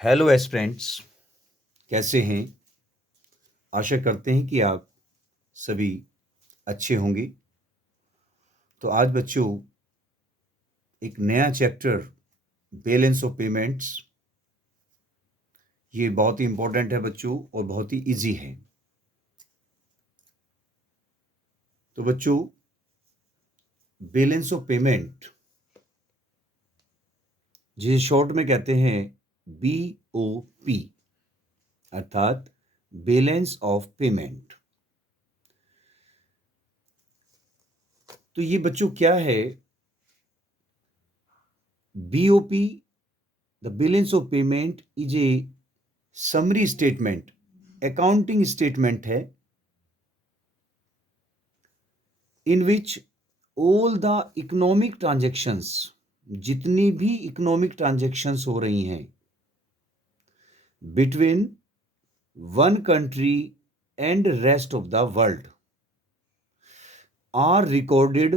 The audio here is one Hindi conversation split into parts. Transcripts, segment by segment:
हेलो एस्पिरेंट्स, कैसे हैं? आशा करते हैं कि आप सभी अच्छे होंगे। तो आज बच्चों एक नया चैप्टर बैलेंस ऑफ पेमेंट्स, ये बहुत ही इम्पोर्टेंट है बच्चों और बहुत ही इजी है। तो बच्चों बैलेंस ऑफ पेमेंट जिसे शॉर्ट में कहते हैं BOP, अर्थात बैलेंस ऑफ पेमेंट। तो ये बच्चों क्या है? BOP, the balance of payment is a summary statement, accounting statement है, in which all the economic transactions, जितनी भी इकोनॉमिक ट्रांजैक्शंस हो रही हैं between one country and rest of the world are recorded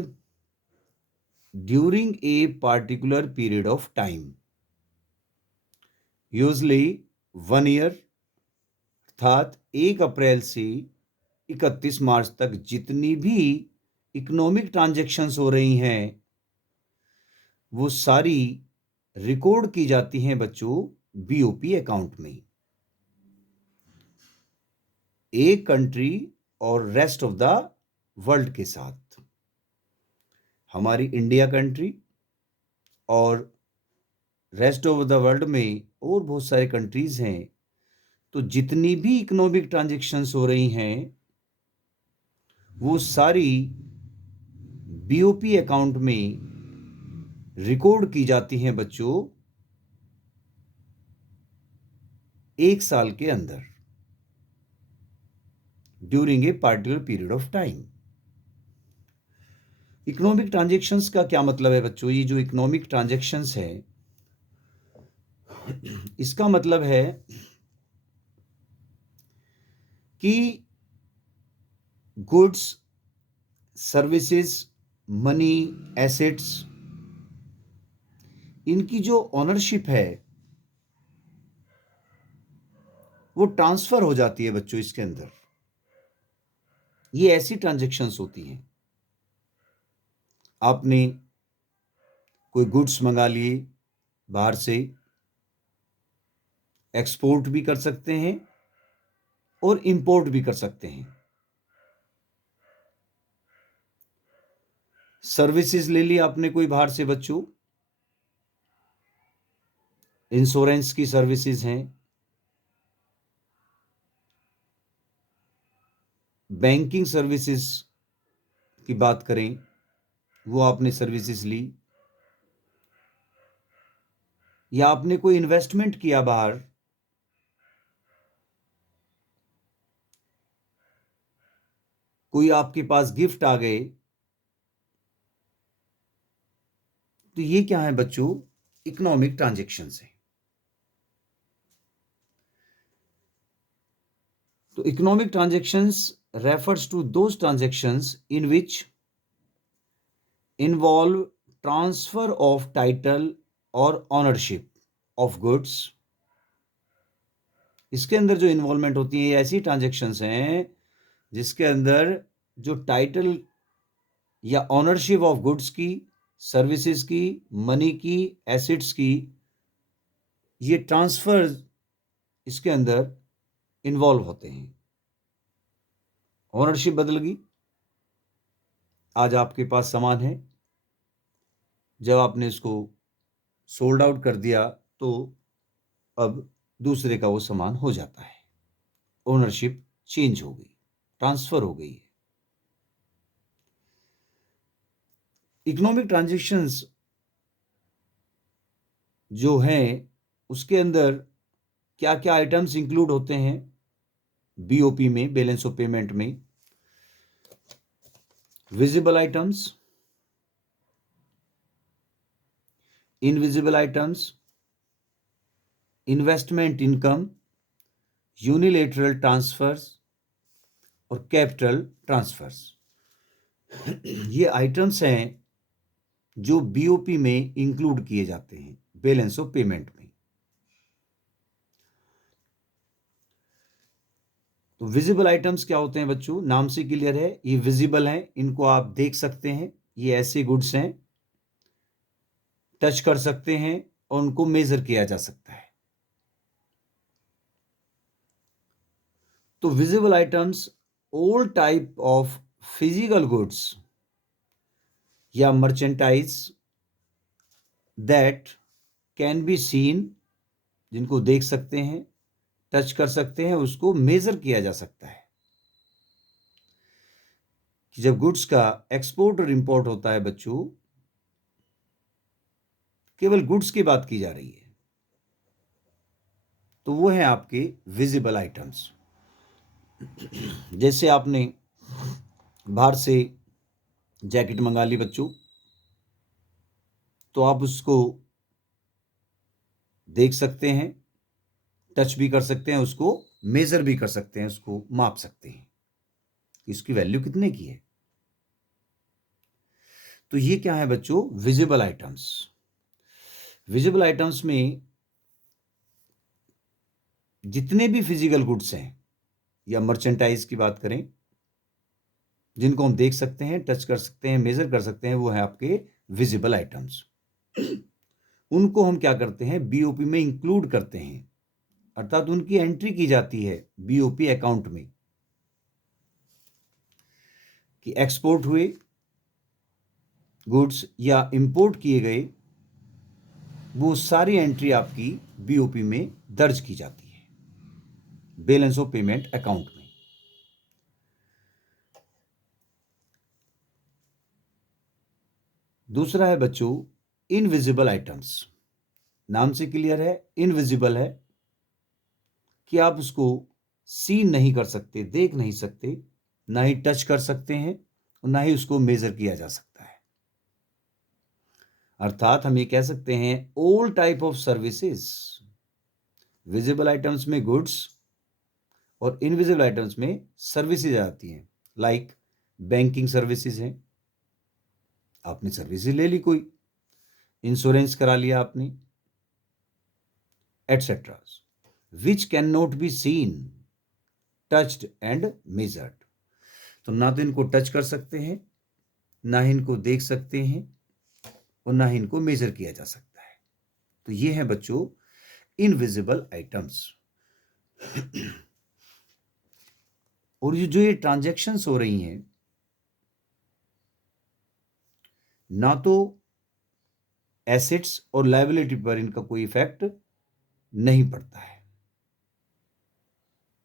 during a particular period of time, usually 1 year, अर्थात 1 अप्रैल से 31 मार्च तक जितनी भी इकोनॉमिक ट्रांजैक्शंस हो रही हैं वो सारी रिकॉर्ड की जाती हैं बच्चों BOP अकाउंट में। एक कंट्री और रेस्ट ऑफ द वर्ल्ड के साथ, हमारी इंडिया कंट्री और रेस्ट ऑफ द वर्ल्ड में और बहुत सारे कंट्रीज हैं। तो जितनी भी इकोनॉमिक ट्रांजैक्शंस हो रही हैं वो सारी BOP अकाउंट में रिकॉर्ड की जाती हैं बच्चों 1 साल के अंदर, during a particular period of time. Economic transactions का क्या मतलब है बच्चों? ये जो इकोनॉमिक ट्रांजैक्शंस है इसका मतलब है कि गुड्स, सर्विसेज, मनी, एसेट्स, इनकी जो ओनरशिप है वो ट्रांसफर हो जाती है बच्चों इसके अंदर। ये ऐसी ट्रांजैक्शंस होती हैं, आपने कोई गुड्स मंगा लिए बाहर से, एक्सपोर्ट भी कर सकते हैं और इंपोर्ट भी कर सकते हैं। सर्विसेज ले ली आपने कोई बाहर से बच्चों, इंश्योरेंस की सर्विसेज हैं, बैंकिंग सर्विसेज की बात करें वो आपने सर्विसेज ली, या आपने कोई इन्वेस्टमेंट किया बाहर, कोई आपके पास गिफ्ट आ गए, तो ये क्या है बच्चों? इकोनॉमिक ट्रांजैक्शंस है। तो economic transactions refers to those transactions in which involve transfer of title और ऑनरशिप ऑफ गुड्स। इसके अंदर जो इन्वॉल्वमेंट होती है ये ऐसी ट्रांजैक्शंस हैं जिसके अंदर जो टाइटल या ऑनरशिप ऑफ गुड्स की, सर्विसेज की, मनी की, एसेट्स की, ये ट्रांसफर इसके अंदर इन्वॉल्व होते हैं। ऑनरशिप बदल गई, आज आपके पास सामान है, जब आपने इसको सोल्ड आउट कर दिया तो अब दूसरे का वो सामान हो जाता है। ओनरशिप चेंज हो गई, ट्रांसफर हो गई है। इकोनॉमिक ट्रांजैक्शंस जो हैं उसके अंदर क्या क्या आइटम्स इंक्लूड होते हैं BOP में, बैलेंस ऑफ पेमेंट में? Visible items, invisible items, investment income, unilateral transfers और कैपिटल ट्रांसफर्स। ये आइटम्स हैं जो BOP में इंक्लूड किए जाते हैं बैलेंस ऑफ पेमेंट में। तो विजिबल आइटम्स क्या होते हैं बच्चों? नाम से क्लियर है, ये विजिबल हैं, इनको आप देख सकते हैं। ये ऐसे गुड्स हैं, टच कर सकते हैं और उनको मेजर किया जा सकता है। तो visible items all type of physical goods या merchandise that can be seen, जिनको देख सकते हैं, टच कर सकते हैं, उसको मेजर किया जा सकता है। कि जब गुड्स का एक्सपोर्ट और इंपोर्ट होता है बच्चों, केवल गुड्स की बात की जा रही है, तो वो है आपके विजिबल आइटम्स। जैसे आपने बाहर से जैकेट मंगा ली बच्चों, तो आप उसको देख सकते हैं, टच भी कर सकते हैं, उसको मेजर भी कर सकते हैं, उसको माप सकते हैं कि इसकी वैल्यू कितने की है। तो ये क्या है बच्चों? Visible items. विजिबल आइटम्स में जितने भी फिजिकल गुड्स हैं या मर्चेंटाइज की बात करें, जिनको हम देख सकते हैं, टच कर सकते हैं, मेजर कर सकते हैं, वो है आपके विजिबल आइटम्स। उनको हम क्या करते हैं? बीओपी में इंक्लूड करते हैं, अर्थात उनकी एंट्री की जाती है बीओपी अकाउंट में कि एक्सपोर्ट हुए गुड्स या इंपोर्ट किए गए, वो सारी एंट्री आपकी बीओपी में दर्ज की जाती है, बैलेंस ऑफ पेमेंट अकाउंट में। दूसरा है बच्चों इनविजिबल आइटम्स। नाम से क्लियर है, इनविजिबल है कि आप उसको सीन नहीं कर सकते, देख नहीं सकते, ना ही टच कर सकते हैं और ना ही उसको मेजर किया जा सकता है। अर्थात हम ये कह सकते हैं all type of services, visible items में गुड्स और इनविजिबल आइटम्स में सर्विसेज आती हैं। लाइक बैंकिंग सर्विसेज हैं, आपने सर्विसेज ले ली, कोई इंश्योरेंस करा लिया आपने, etcetera, which can not be seen, touched and measured. तो ना तो इनको टच कर सकते हैं, ना ही इनको देख सकते हैं और ना ही इनको मेजर किया जा सकता है। तो ये है बच्चों इनविजिबल आइटम्स। और ये जो ये ट्रांजैक्शंस हो रही हैं, ना तो एसेट्स और लायबिलिटी पर इनका कोई इफेक्ट नहीं पड़ता है,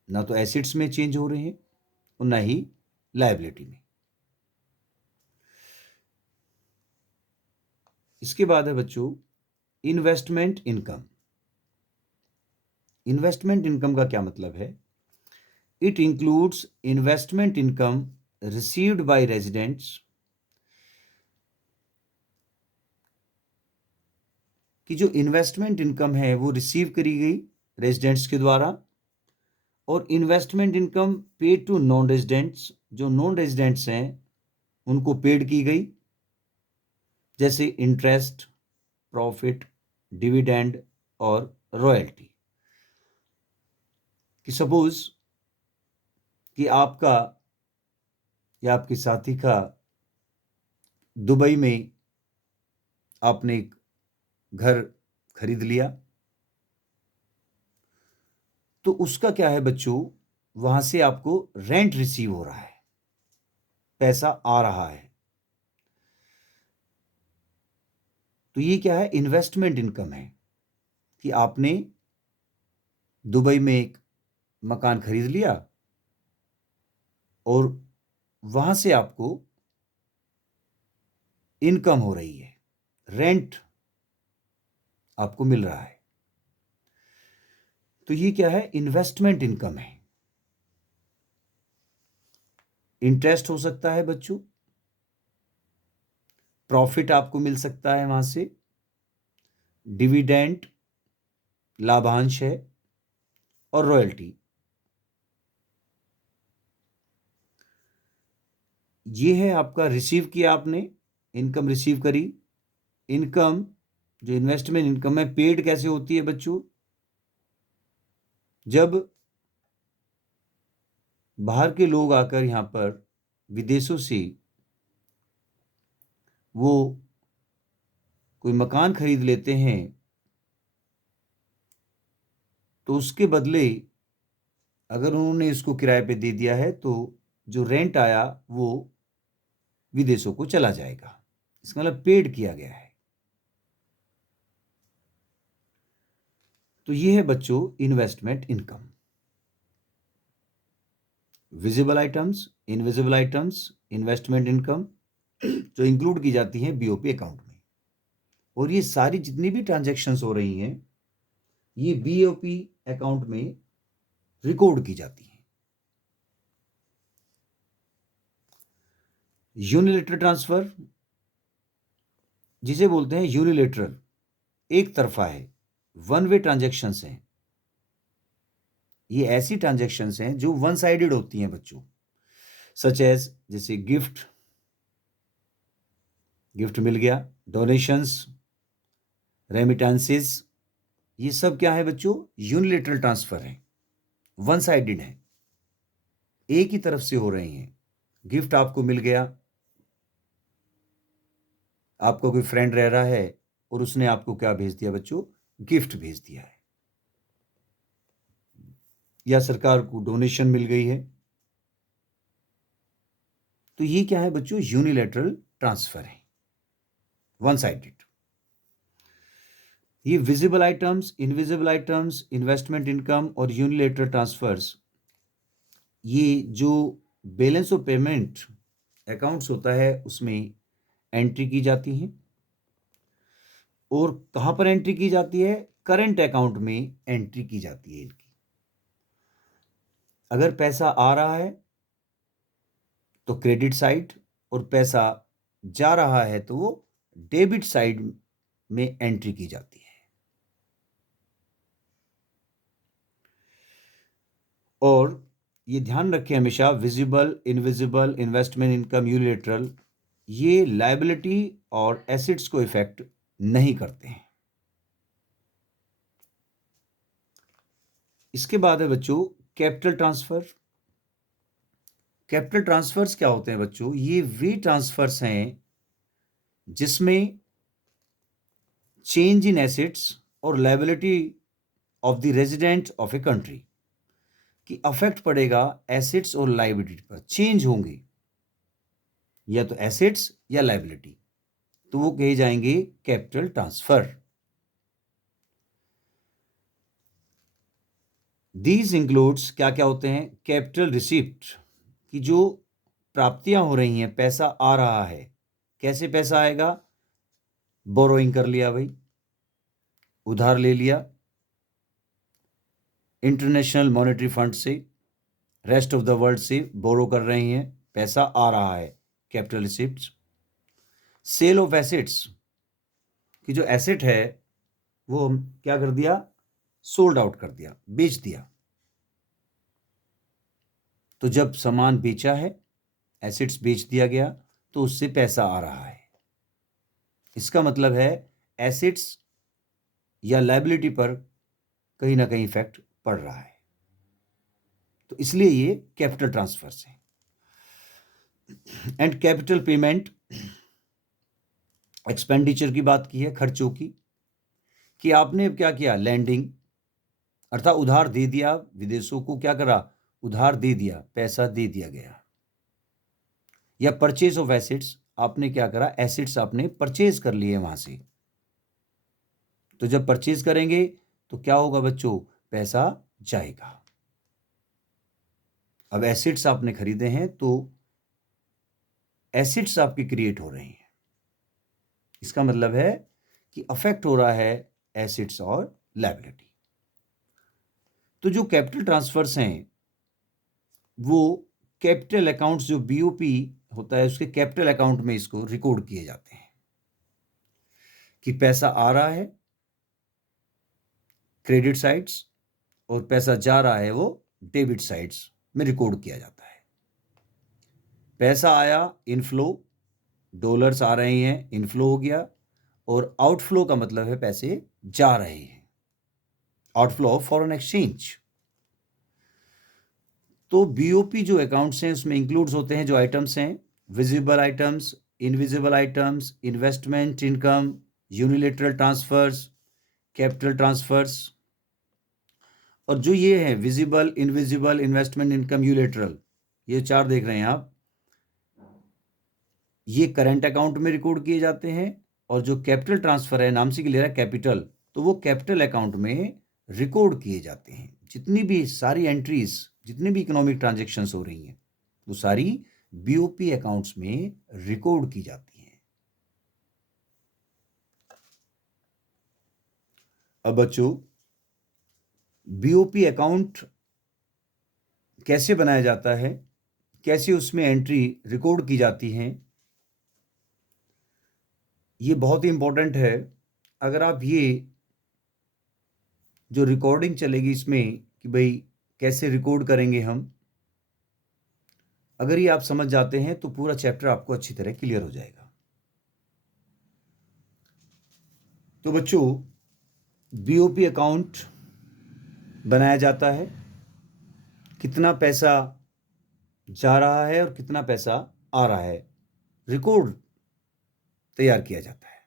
ना तो एसेट्स में चेंज हो रहे हैं और ना ही लायबिलिटी में। इसके बाद है बच्चों इन्वेस्टमेंट इनकम। इन्वेस्टमेंट इनकम का क्या मतलब है? It includes investment income received by residents, कि जो इन्वेस्टमेंट इनकम है वो रिसीव करी गई रेजिडेंट्स के द्वारा, और investment income paid to non residents, जो नॉन रेजिडेंट्स हैं उनको पेड की गई, जैसे इंटरेस्ट, प्रॉफिट, डिविडेंड और रॉयल्टी। कि सपोज कि आपका या आपके साथी का दुबई में आपने एक घर खरीद लिया, तो उसका क्या है बच्चों? वहां से आपको रेंट रिसीव हो रहा है, पैसा आ रहा है। तो ये क्या है? इन्वेस्टमेंट इनकम है कि आपने दुबई में एक मकान खरीद लिया और वहां से आपको इनकम हो रही है, रेंट आपको मिल रहा है। तो ये क्या है? इन्वेस्टमेंट इनकम है। इंटरेस्ट हो सकता है बच्चों, प्रॉफिट आपको मिल सकता है वहां से, डिविडेंड लाभांश है, और रॉयल्टी। ये है आपका रिसीव किया आपने, इनकम रिसीव करी। इनकम जो इन्वेस्टमेंट इनकम है पेड कैसे होती है बच्चों? जब बाहर के लोग आकर यहाँ पर विदेशों से वो कोई मकान खरीद लेते हैं, तो उसके बदले अगर उन्होंने इसको किराए पे दे दिया है तो जो रेंट आया वो विदेशों को चला जाएगा। इसका मतलब पेड किया गया है। तो ये है बच्चों investment income. Visible items, invisible items, investment income जो इंक्लूड की जाती हैं बीओपी अकाउंट में। और ये सारी जितनी भी ट्रांजैक्शंस हो रही हैं ये बीओपी अकाउंट में रिकॉर्ड की जाती हैं। यूनिलेटरल ट्रांसफर जिसे बोलते हैं यूनिलेटरल, एक तरफा है, वन वे ट्रांजैक्शंस हैं। ये ऐसी ट्रांजैक्शंस हैं जो वन साइडेड होती हैं बच्चों, सच एज जैसे गिफ्ट मिल गया, डोनेशंस, रेमिटेंसेस, ये सब क्या है बच्चों? यूनिलेटरल ट्रांसफर है, वन साइडेड है, एक ही तरफ से हो रही हैं। गिफ्ट आपको मिल गया, आपका कोई फ्रेंड रह रहा है और उसने आपको क्या भेज दिया बच्चों? गिफ्ट भेज दिया है। या सरकार को डोनेशन मिल गई है, तो ये क्या है बच्चों? यूनिलेटरल ट्रांसफर है, वन साइडेड। ये visible items, invisible items, investment income और यूनिलेटरल ट्रांसफर्स, ये जो बैलेंस ऑफ पेमेंट अकाउंट्स होता है उसमें एंट्री की जाती है। और कहां पर एंट्री की जाती है? करंट अकाउंट में एंट्री की जाती है इनकी। अगर पैसा आ रहा है तो क्रेडिट साइड, और पैसा जा रहा है तो वो डेबिट साइड में एंट्री की जाती है। और ये ध्यान रखें हमेशा, visible, invisible, investment income, unilateral, ये लायबिलिटी और एसेट्स को इफेक्ट नहीं करते हैं। इसके बाद है बच्चों कैपिटल ट्रांसफर। कैपिटल ट्रांसफर्स क्या होते हैं बच्चों? ये वे ट्रांसफर्स हैं जिसमें चेंज इन एसेट्स और liability of the resident of a country की अफेक्ट पड़ेगा एसेट्स और लायबिलिटी पर, चेंज होंगे या तो एसेट्स या लायबिलिटी, तो वो कहे जाएंगे कैपिटल ट्रांसफर। दीज इंक्लूड्स क्या क्या होते हैं? कैपिटल रिसिप्ट की जो प्राप्तियां हो रही हैं, पैसा आ रहा है, कैसे पैसा आएगा? बोरोइंग कर लिया भाई, उधार ले लिया इंटरनेशनल मॉनेटरी फंड से, रेस्ट ऑफ द वर्ल्ड से बोरो कर रहे हैं, पैसा आ रहा है, capital receipts. Sale of assets की जो एसेट है वो हम क्या कर दिया? सोल्ड आउट कर दिया, बेच दिया। तो जब सामान बेचा है, एसेट्स बेच दिया गया, तो उससे पैसा आ रहा है। इसका मतलब है एसेट्स या लायबिलिटी पर कहीं ना कहीं इफेक्ट पड़ रहा है, तो इसलिए ये कैपिटल ट्रांसफर्स है। एंड कैपिटल पेमेंट, एक्सपेंडिचर की बात की है, खर्चों की, कि आपने क्या किया? लैंडिंग, अर्थात उधार दे दिया विदेशों को, क्या करा? उधार दे दिया, पैसा दे दिया गया। या परचेज ऑफ एसेट्स, आपने क्या करा? एसेट्स आपने परचेज कर लिए वहां से। तो जब परचेज करेंगे तो क्या होगा बच्चों? पैसा जाएगा। अब एसेट्स आपने खरीदे हैं तो एसेट्स आपकी क्रिएट हो रही हैं, इसका मतलब है कि अफेक्ट हो रहा है एसेट्स और लायबिलिटी। तो जो कैपिटल ट्रांसफर्स हैं वो कैपिटल अकाउंट्स, जो बीओपी होता है उसके कैपिटल अकाउंट में इसको रिकॉर्ड किए जाते हैं कि पैसा आ रहा है क्रेडिट साइड्स और पैसा जा रहा है वो डेबिट साइड्स में रिकॉर्ड किया जाता है। पैसा आया, इनफ्लो, डॉलर्स आ रहे हैं, इनफ्लो हो गया, और आउटफ्लो का मतलब है पैसे जा रहे हैं, आउटफ्लो ऑफ फॉरेन एक्सचेंज। तो बीओपी जो अकाउंट्स हैं उसमें इंक्लूड्स होते हैं जो आइटम्स हैं, visible items, invisible items, investment income, unilateral transfers, capital transfers. और जो ये है visible, invisible, investment income, unilateral, ये 4 देख रहे हैं आप, ये करंट अकाउंट में रिकॉर्ड किए जाते हैं। और जो कैपिटल ट्रांसफर है, नाम से ले रहा है कैपिटल, तो वो कैपिटल अकाउंट में रिकॉर्ड किए जाते हैं। जितनी भी सारी एंट्रीज, जितनी भी इकोनॉमिक ट्रांजैक्शंस हो रही हैं, वो सारी बीओपी अकाउंट्स में रिकॉर्ड की जाती हैं। अब बच्चों, बीओपी अकाउंट कैसे बनाया जाता है, कैसे उसमें एंट्री रिकॉर्ड की जाती हैं, ये बहुत ही इंपॉर्टेंट है। अगर आप ये जो रिकॉर्डिंग चलेगी इसमें कि भाई कैसे रिकॉर्ड करेंगे हम, अगर ये आप समझ जाते हैं तो पूरा चैप्टर आपको अच्छी तरह क्लियर हो जाएगा। तो बच्चों, बीओपी अकाउंट बनाया जाता है, कितना पैसा जा रहा है और कितना पैसा आ रहा है, रिकॉर्ड तैयार किया जाता है।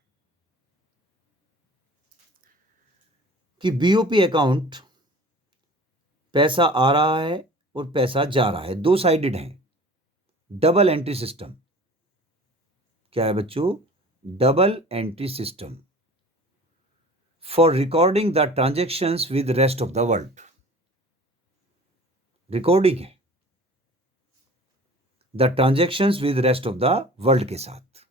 कि बीओपी अकाउंट पैसा आ रहा है और पैसा जा रहा है, 2 साइडेड है, डबल एंट्री सिस्टम। क्या है बच्चों? Double entry system for recording the transactions with rest of the world. Recording है the transactions with rest of the world के साथ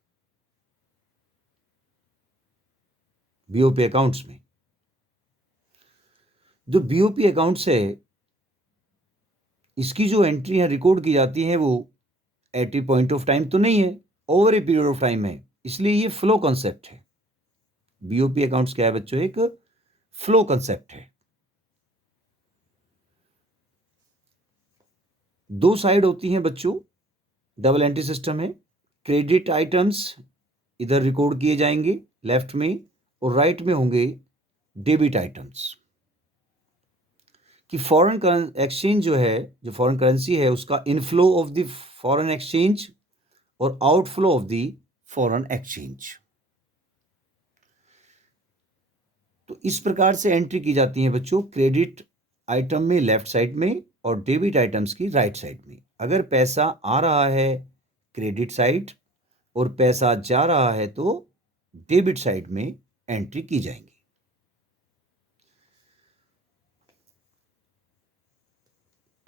बीओपी अकाउंट्स में। जो बीओपी अकाउंट्स है, इसकी जो एंट्री है रिकॉर्ड की जाती है, वो at a point of time तो नहीं है, over a period of time है, इसलिए ये फ्लो कॉन्सेप्ट है। बीओपी अकाउंट्स क्या है बच्चों? एक फ्लो कॉन्सेप्ट है। 2 साइड होती हैं बच्चों, डबल एंट्री सिस्टम है। क्रेडिट आइटम्स इधर रिकॉर्ड किए जाएंगे लेफ्ट में, और राइट में होंगे डेबिट आइटम्स। कि फॉरेन एक्सचेंज जो है, जो फॉरेन करेंसी है, उसका inflow of the foreign exchange और outflow of the foreign exchange. तो इस प्रकार से एंट्री की जाती है बच्चों, क्रेडिट आइटम में लेफ्ट साइड में और डेबिट आइटम्स की राइट साइड में। अगर पैसा आ रहा है क्रेडिट साइड और पैसा जा रहा है तो डेबिट साइड में एंट्री की जाएंगी।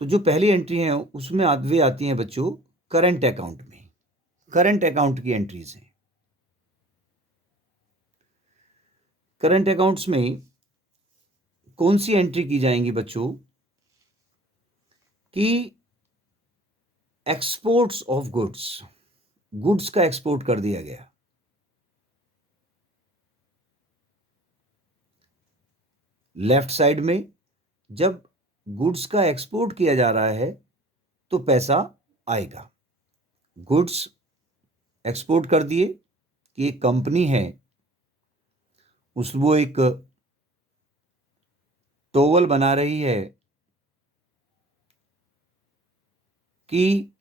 तो जो पहली एंट्री है उसमें वे आती हैं बच्चों करंट अकाउंट में। करंट अकाउंट की एंट्रीज हैं। करंट अकाउंट्स में कौन सी एंट्री की जाएंगी बच्चों? कि एक्सपोर्ट्स ऑफ गुड्स, गुड्स का एक्सपोर्ट कर दिया गया, लेफ्ट साइड में जब गुड्स का एक्सपोर्ट किया जा रहा है तो पैसा आएगा। गुड्स एक्सपोर्ट कर दिए, कि एक कंपनी है, वो एक टॉवल बना रही है कि,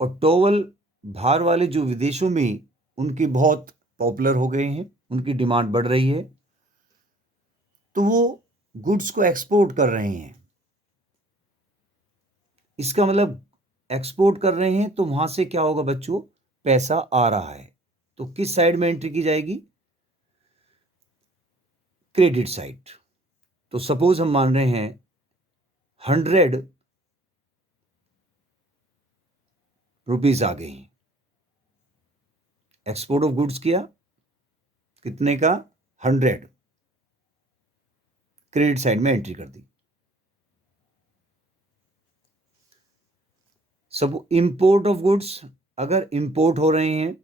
और टॉवल बाहर वाले जो विदेशों में उनकी बहुत पॉपुलर हो गए हैं, उनकी डिमांड बढ़ रही है, तो वो गुड्स को एक्सपोर्ट कर रहे हैं। इसका मतलब एक्सपोर्ट कर रहे हैं तो वहां से क्या होगा बच्चों? पैसा आ रहा है, तो किस साइड में एंट्री की जाएगी? Credit side. तो सपोज हम मान रहे हैं 100 रुपीज आ गए हैं, एक्सपोर्ट ऑफ गुड्स किया, कितने का? 100, क्रेडिट साइड में एंट्री कर दी। सब इंपोर्ट ऑफ गुड्स, अगर इंपोर्ट हो रहे हैं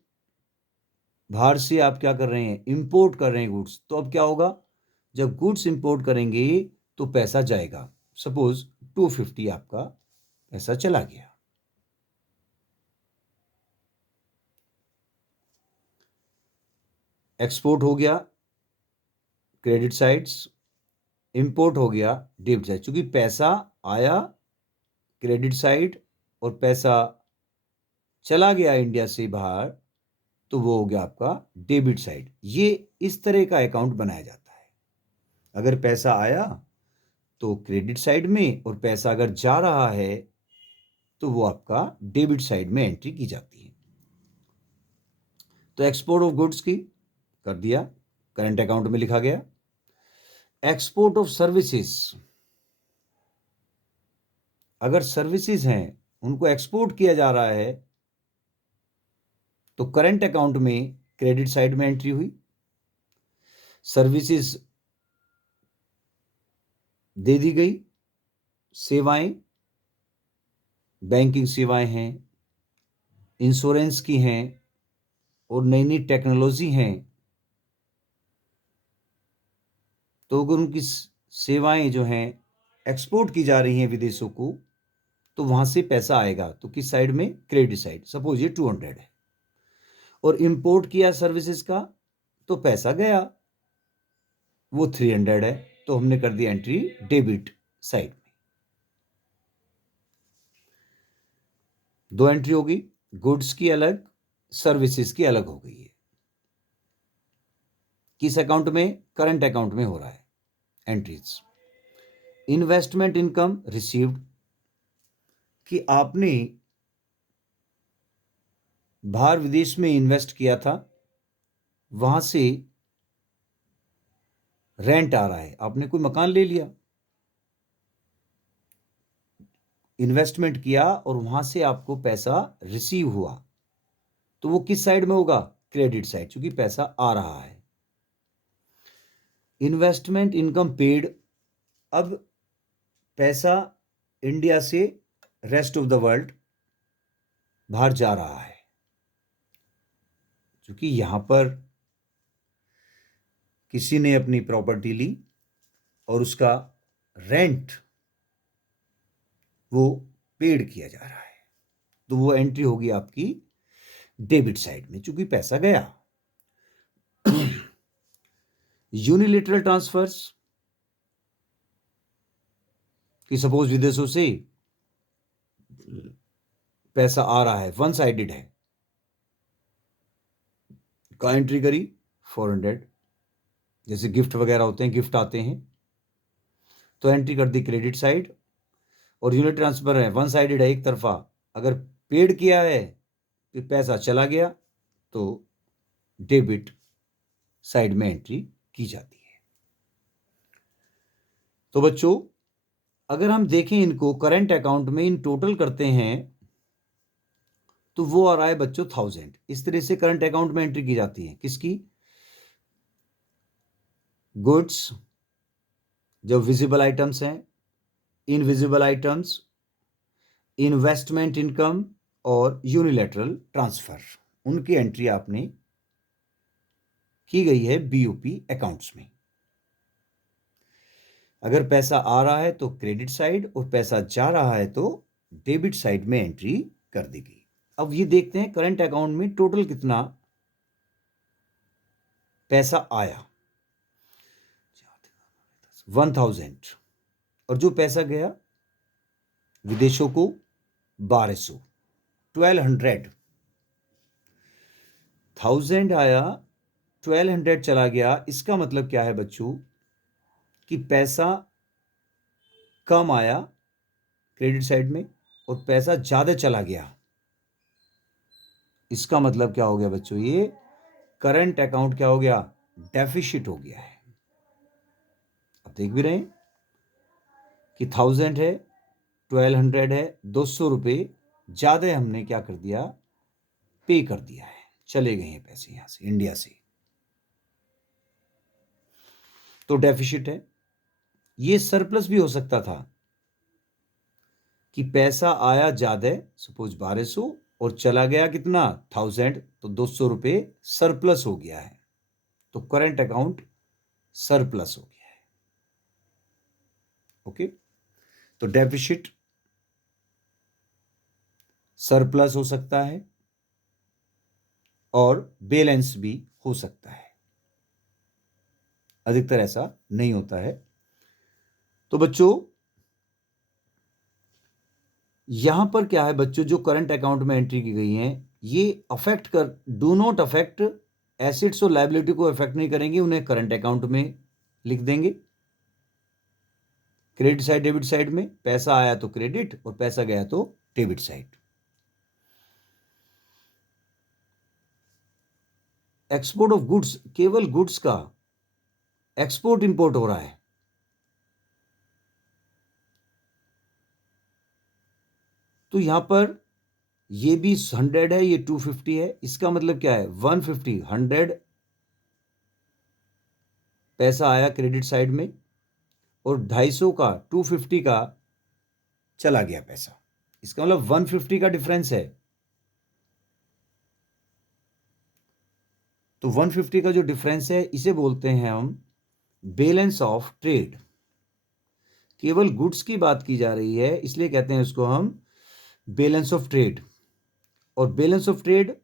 बाहर से, आप क्या कर रहे हैं? इंपोर्ट कर रहे हैं गुड्स, तो अब क्या होगा? जब गुड्स इंपोर्ट करेंगे तो पैसा जाएगा। सपोज 250 आपका पैसा चला गया। एक्सपोर्ट हो गया क्रेडिट साइड्स, इंपोर्ट हो गया डेबिट साइड। चूंकि पैसा आया क्रेडिट साइड और पैसा चला गया इंडिया से बाहर तो वो हो गया आपका डेबिट साइड। ये इस तरह का अकाउंट बनाया जाता है। अगर पैसा आया तो क्रेडिट साइड में और पैसा अगर जा रहा है तो वो आपका डेबिट साइड में एंट्री की जाती है। तो एक्सपोर्ट ऑफ गुड्स की कर दिया, करंट अकाउंट में लिखा गया। एक्सपोर्ट ऑफ सर्विसेज, अगर सर्विसेज हैं उनको एक्सपोर्ट किया जा रहा है तो करंट अकाउंट में क्रेडिट साइड में एंट्री हुई। सर्विसेज दे दी गई, सेवाएं, बैंकिंग सेवाएं हैं, इंश्योरेंस की हैं और नई नई टेक्नोलॉजी हैं, तो अगर उनकी सेवाएं जो हैं एक्सपोर्ट की जा रही हैं विदेशों को तो वहां से पैसा आएगा। तो किस साइड में? Credit side. सपोज ये 200 है और इंपोर्ट किया सर्विसेज का तो पैसा गया, वो 300 है, तो हमने कर दी एंट्री डेबिट साइड में। दो एंट्री होगी, गुड्स की अलग, सर्विसेज की अलग हो गई है। किस अकाउंट में? करंट अकाउंट में हो रहा है एंट्रीज। इन्वेस्टमेंट इनकम रिसीव्ड, कि आपने बाहर विदेश में इन्वेस्ट किया था, वहां से रेंट आ रहा है, आपने कोई मकान ले लिया, इन्वेस्टमेंट किया और वहां से आपको पैसा रिसीव हुआ, तो वो किस साइड में होगा? क्रेडिट साइड, क्योंकि पैसा आ रहा है। इन्वेस्टमेंट इनकम पेड, अब पैसा इंडिया से रेस्ट ऑफ द वर्ल्ड बाहर जा रहा है, क्योंकि यहां पर किसी ने अपनी प्रॉपर्टी ली और उसका रेंट वो पेड किया जा रहा है, तो वो एंट्री होगी आपकी डेबिट साइड में, क्योंकि पैसा गया। यूनिलेटरल ट्रांसफर्स, कि सपोज विदेशों से पैसा आ रहा है, वन साइडेड है, का एंट्री करी 400, जैसे गिफ्ट वगैरह होते हैं, गिफ्ट आते हैं, तो एंट्री कर दी क्रेडिट साइड। और यूनिट ट्रांसफर है, वन साइडेड है, एक तरफा, अगर पेड किया है तो पैसा चला गया तो डेबिट साइड में एंट्री की जाती है। तो बच्चों अगर हम देखें इनको करंट अकाउंट में इन टोटल करते हैं तो वो आ रहा है बच्चों 1000। इस तरह से करंट अकाउंट में एंट्री की जाती है, किसकी? गुड्स, जो विजिबल आइटम्स हैं, इनविजिबल आइटम्स, इन्वेस्टमेंट इनकम और यूनिलैटरल ट्रांसफर, उनकी एंट्री आपने की गई है बीओपी अकाउंट्स में। अगर पैसा आ रहा है तो क्रेडिट साइड और पैसा जा रहा है तो डेबिट साइड में एंट्री कर दी गई। अब ये देखते हैं करंट अकाउंट में टोटल कितना पैसा आया, 1000, और जो पैसा गया विदेशों को 1200, 1200, 1000 आया, 1200 चला गया। इसका मतलब क्या है बच्चों कि पैसा कम आया क्रेडिट साइड में और पैसा ज्यादा चला गया। इसका मतलब क्या हो गया बच्चों? ये करंट अकाउंट क्या हो गया? डेफिसिट हो गया है। अब देख भी रहे हैं कि 1000 है, 1200 है, 200 रुपये ज्यादा हमने क्या कर दिया? पे कर दिया है, चले गए हैं पैसे यहां से, इंडिया से, तो डेफिसिट है। ये सरप्लस भी हो सकता था कि पैसा आया ज्यादा, सपोज 1200, और चला गया कितना? 1000, तो 200 रुपये सरप्लस हो गया है, तो करंट अकाउंट सरप्लस हो गया है। ओके, तो डेफिसिट सरप्लस हो सकता है और बैलेंस भी हो सकता है, अधिकतर ऐसा नहीं होता है। तो बच्चों यहां पर क्या है बच्चों, जो करंट अकाउंट में एंट्री की गई है ये डू नॉट अफेक्ट एसेट्स और लायबिलिटी को अफेक्ट नहीं करेंगे, उन्हें करंट अकाउंट में लिख देंगे। क्रेडिट साइड डेबिट साइड में पैसा आया तो क्रेडिट और पैसा गया तो debit side. Export of goods, केवल गुड्स का एक्सपोर्ट इंपोर्ट हो रहा है, तो यहां पर ये भी 100 है, ये 250 है। इसका मतलब क्या है, 150 100 पैसा आया क्रेडिट साइड में और 250 का 250 का चला गया पैसा। इसका मतलब 150 का डिफरेंस है। तो 150 का जो डिफरेंस है इसे बोलते हैं हम बैलेंस ऑफ ट्रेड। केवल गुड्स की बात की जा रही है इसलिए कहते हैं उसको हम बैलेंस ऑफ ट्रेड। और बैलेंस ऑफ ट्रेड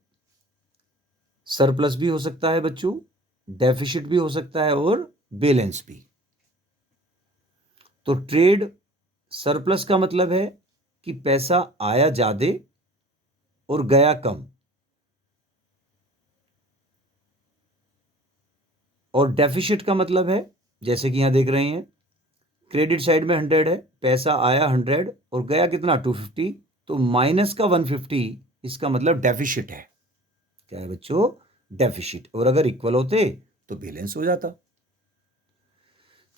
सरप्लस भी हो सकता है बच्चों, डेफिसिट भी हो सकता है और बैलेंस भी। तो ट्रेड सरप्लस का मतलब है कि पैसा आया ज्यादा और गया कम, और डेफिसिट का मतलब है जैसे कि यहां देख रहे हैं क्रेडिट साइड में 100 है, पैसा आया 100 और गया कितना 250, तो माइनस का 150, इसका मतलब डेफिसिट है। क्या है बच्चों, डेफिसिट। और अगर इक्वल होते तो बैलेंस हो जाता।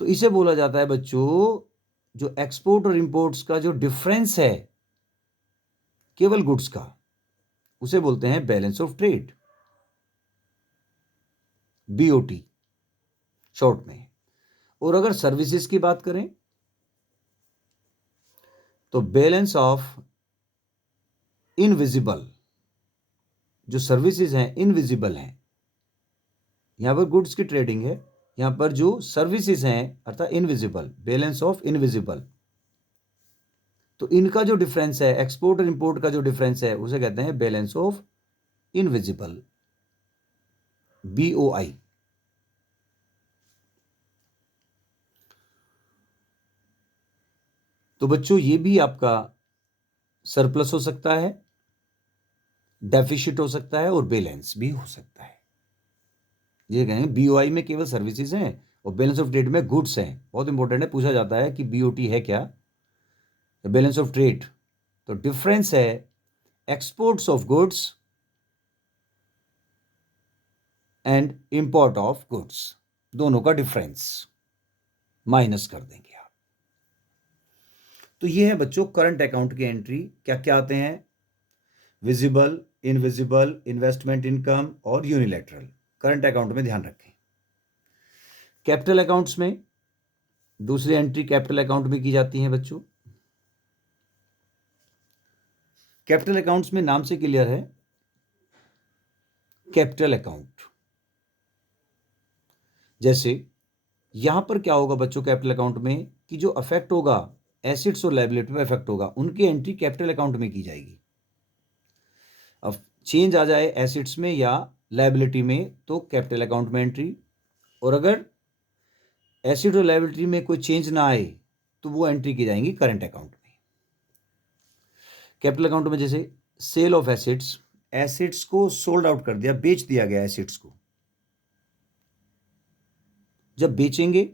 तो इसे बोला जाता है बच्चों, जो एक्सपोर्ट और इंपोर्ट्स का जो डिफरेंस है केवल गुड्स का, उसे बोलते हैं balance of trade, BOT short में। और अगर सर्विसेज की बात करें तो बैलेंस ऑफ इनविजिबल, जो सर्विसेज हैं इनविजिबल हैं। यहां पर गुड्स की ट्रेडिंग है, यहां पर जो सर्विसेज हैं अर्थात इनविजिबल, बैलेंस ऑफ इनविजिबल। तो इनका जो डिफरेंस है, एक्सपोर्ट और इंपोर्ट का जो डिफरेंस है, उसे कहते हैं बैलेंस ऑफ इनविजिबल, बीओआई। तो बच्चों ये भी आपका सरप्लस हो सकता है, डेफिसिट हो सकता है और बैलेंस भी हो सकता है। ये कहेंगे बीओआई में केवल सर्विसेज हैं और बैलेंस ऑफ ट्रेड में गुड्स हैं। बहुत इंपॉर्टेंट है, पूछा जाता है कि बीओटी है क्या, बैलेंस ऑफ ट्रेड। तो डिफरेंस है exports of goods and import of goods, दोनों का डिफरेंस माइनस कर देंगे आप। तो ये है बच्चों करंट अकाउंट की एंट्री। क्या क्या आते हैं, विजिबल, इनविजिबल, इन्वेस्टमेंट इनकम और यूनिलैटरल। करंट अकाउंट में ध्यान रखें। कैपिटल अकाउंट्स में दूसरी एंट्री कैपिटल अकाउंट में की जाती है बच्चों। कैपिटल अकाउंट्स में नाम से क्लियर है, कैपिटल अकाउंट। जैसे यहां पर क्या होगा बच्चों कैपिटल अकाउंट में, कि जो अफेक्ट होगा एसेट्स और लायबिलिटी में अफेक्ट होगा, उनकी एंट्री कैपिटल अकाउंट में की जाएगी। अब चेंज आ जाए एसेट्स में या लायबिलिटी में तो कैपिटल अकाउंट में एंट्री, और अगर एसेट और लायबिलिटी में कोई चेंज ना आए तो वो एंट्री की जाएंगी करंट अकाउंट में। कैपिटल अकाउंट में जैसे सेल ऑफ एसेट्स, एसेट्स को सोल्ड आउट कर दिया, बेच दिया गया एसेट्स को। जब बेचेंगे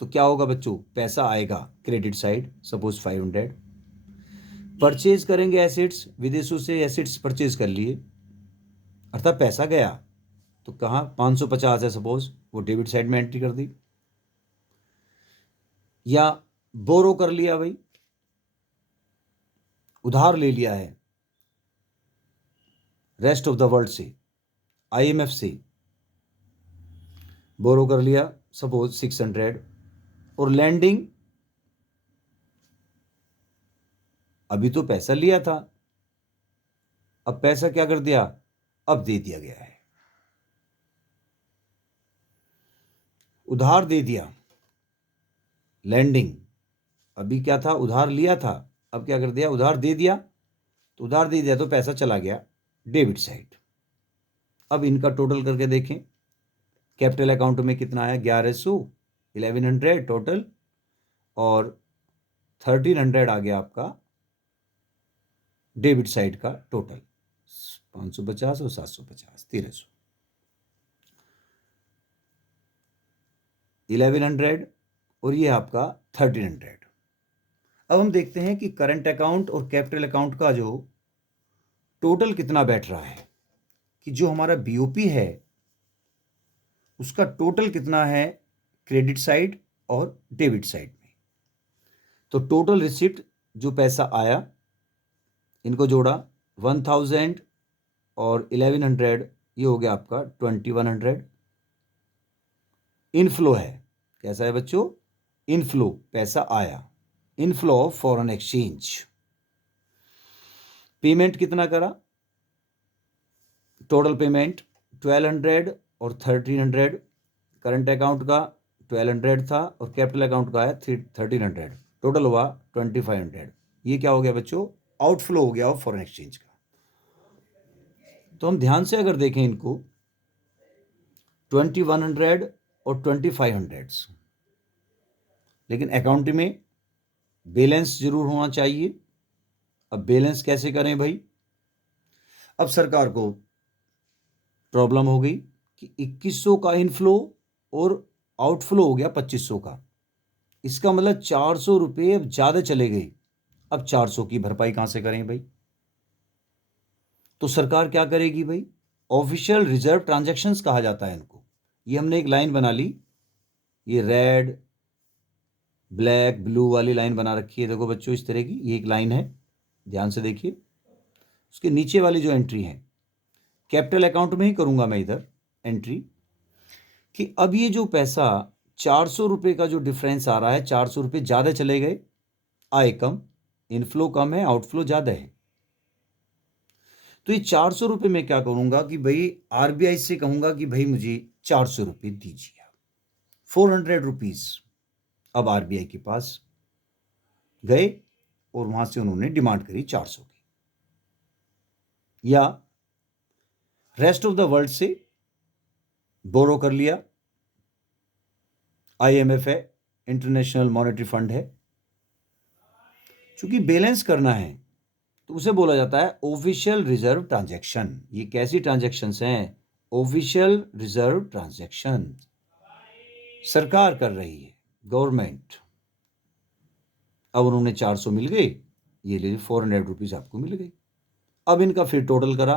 तो क्या होगा बच्चों, पैसा आएगा क्रेडिट साइड, सपोज 500। परचेज करेंगे एसेट्स, विदेशों से एसेट्स परचेज कर लिए अर्थात पैसा गया, तो कहाँ 550 है सपोज, वो डेबिट साइड में एंट्री कर दी। या बोरो कर लिया भाई, उधार ले लिया है रेस्ट ऑफ द वर्ल्ड से, आईएमएफ से बोरो कर लिया सपोज 600, और लैंडिंग अभी तो पैसा लिया था, अब पैसा क्या कर दिया, अब दे दिया गया है, उधार दे दिया। लैंडिंग अभी क्या था, उधार लिया था, अब क्या कर दिया, उधार दे दिया। तो उधार दे दिया तो पैसा चला गया डेबिट साइड। अब इनका टोटल करके देखें, कैपिटल अकाउंट में कितना आया, 1100, 1100 टोटल, और 1300 आ गया आपका डेबिट साइड का टोटल 550 और 750, 1300, 1100 और ये आपका 1300। अब हम देखते हैं कि करंट अकाउंट और कैपिटल अकाउंट का जो टोटल कितना बैठ रहा है, कि जो हमारा बीओपी है उसका टोटल कितना है क्रेडिट साइड और डेबिट साइड में। तो टोटल रिसिप्ट जो पैसा आया, इनको जोड़ा 1000 और 1100, ये हो गया आपका 2100। इनफ्लो है, कैसा है बच्चों, इनफ्लो, पैसा आया, inflow of foreign exchange. Payment कितना करा, टोटल पेमेंट 1200 और 1300। करंट अकाउंट का 1200 था और कैपिटल अकाउंट का है 1300, टोटल हुआ 2500। ये क्या हो गया बच्चों, आउटफ्लो हो गया ऑफ फॉरेन एक्सचेंज का। तो हम ध्यान से अगर देखें इनको, 2100 और 2500, लेकिन अकाउंट में बैलेंस जरूर होना चाहिए। अब बैलेंस कैसे करें भाई, अब सरकार को प्रॉब्लम हो गई कि 2100 का इनफ्लो और आउटफ्लो हो गया 2500 का। इसका मतलब 400 रुपये अब ज़्यादा चले गए। अब 400 की भरपाई कहाँ से करें भाई, तो सरकार क्या करेगी भाई, ऑफिशियल रिजर्व ट्रांजैक्शंस कहा जाता है इनको। ये हमने एक लाइन बना ली, ये रेड ब्लैक ब्लू वाली लाइन बना रखी है, देखो बच्चों इस तरह की, ये एक लाइन है, ध्यान से देखिए। उसके नीचे वाली जो एंट्री है, कैपिटल अकाउंट में ही करूंगा मैं इधर एंट्री, कि अब ये जो पैसा 400 रुपये का जो डिफरेंस आ रहा है, 400 रुपये ज़्यादा चले गए, आए कम, इनफ्लो कम है, आउटफ्लो ज़्यादा है। तो ये 400 रुपये में क्या करूंगा कि भाई आरबीआई से कहूंगा कि भाई मुझे 400 रुपये दीजिए, 400 रुपीज़। अब आरबीआई के पास गए और वहां से उन्होंने डिमांड करी 400 की, या रेस्ट ऑफ द वर्ल्ड से बोरो कर लिया, आईएमएफ है, इंटरनेशनल मॉनेटरी फंड है। चूंकि बैलेंस करना है तो उसे बोला जाता है ऑफिशियल रिजर्व ट्रांजैक्शन। ये कैसी ट्रांजैक्शंस हैं, ऑफिशियल रिजर्व ट्रांजैक्शन, सरकार कर रही है, गवर्नमेंट। अब उन्होंने 400 मिल गए, ये ले 400 रुपीज़ आपको मिल गई। अब इनका फिर टोटल करा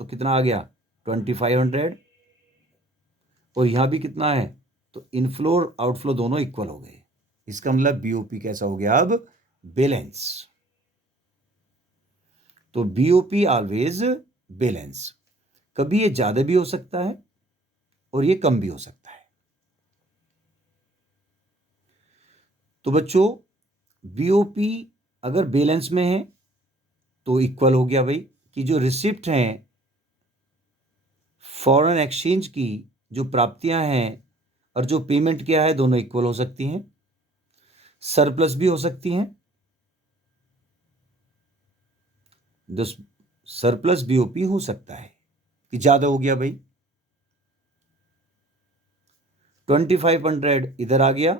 तो कितना आ गया 2500, और यहाँ भी कितना है, तो इनफ्लो और आउटफ्लो दोनों इक्वल हो गए। इसका मतलब बीओपी कैसा हो गया, अब बैलेंस। तो बीओपी ऑलवेज बैलेंस। कभी ये ज्यादा भी हो सकता है और ये कम भी हो सकता है। तो बच्चों बीओपी अगर बैलेंस में है तो इक्वल हो गया भाई, कि जो रिसिप्ट हैं फॉरेन एक्सचेंज की, जो प्राप्तियां हैं और जो पेमेंट किया है, दोनों इक्वल हो सकती हैं, सरप्लस भी हो सकती हैं। सरप्लस बीओपी हो सकता है कि ज्यादा हो गया भाई, 2500 इधर आ गया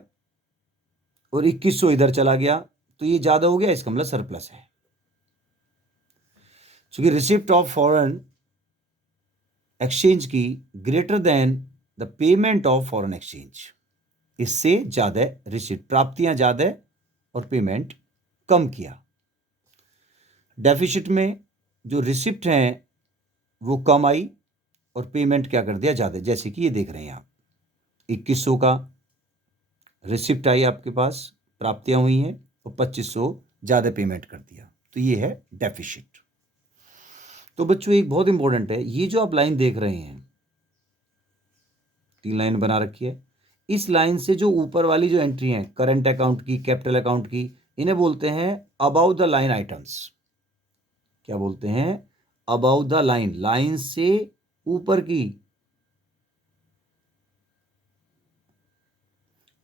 और 2100 इधर चला गया, तो ये ज्यादा हो गया, इसका मतलब सरप्लस है। क्योंकि रिसिप्ट ऑफ फॉरेन एक्सचेंज की greater than the payment of foreign exchange, इससे ज्यादा रिसिप्ट, प्राप्तियां ज्यादा और पेमेंट कम किया। डेफिसिट में जो रिसिप्ट हैं वो कम आई और पेमेंट क्या कर दिया, ज्यादा। जैसे कि ये देख रहे हैं आप, 2100 का रिसिप्ट आई आपके पास, प्राप्तियां हुई हैं, और 2500 ज्यादा पेमेंट कर दिया, तो ये है डेफिसिट। तो बच्चों एक बहुत इंपॉर्टेंट है, ये जो आप लाइन देख रहे हैं, 3 लाइन बना रखी है, इस लाइन से जो ऊपर वाली जो एंट्री है करंट अकाउंट की, कैपिटल अकाउंट की, इन्हें बोलते हैं अबाउ द लाइन आइटम्स। क्या बोलते हैं, अबाउ द लाइन, लाइन से ऊपर की।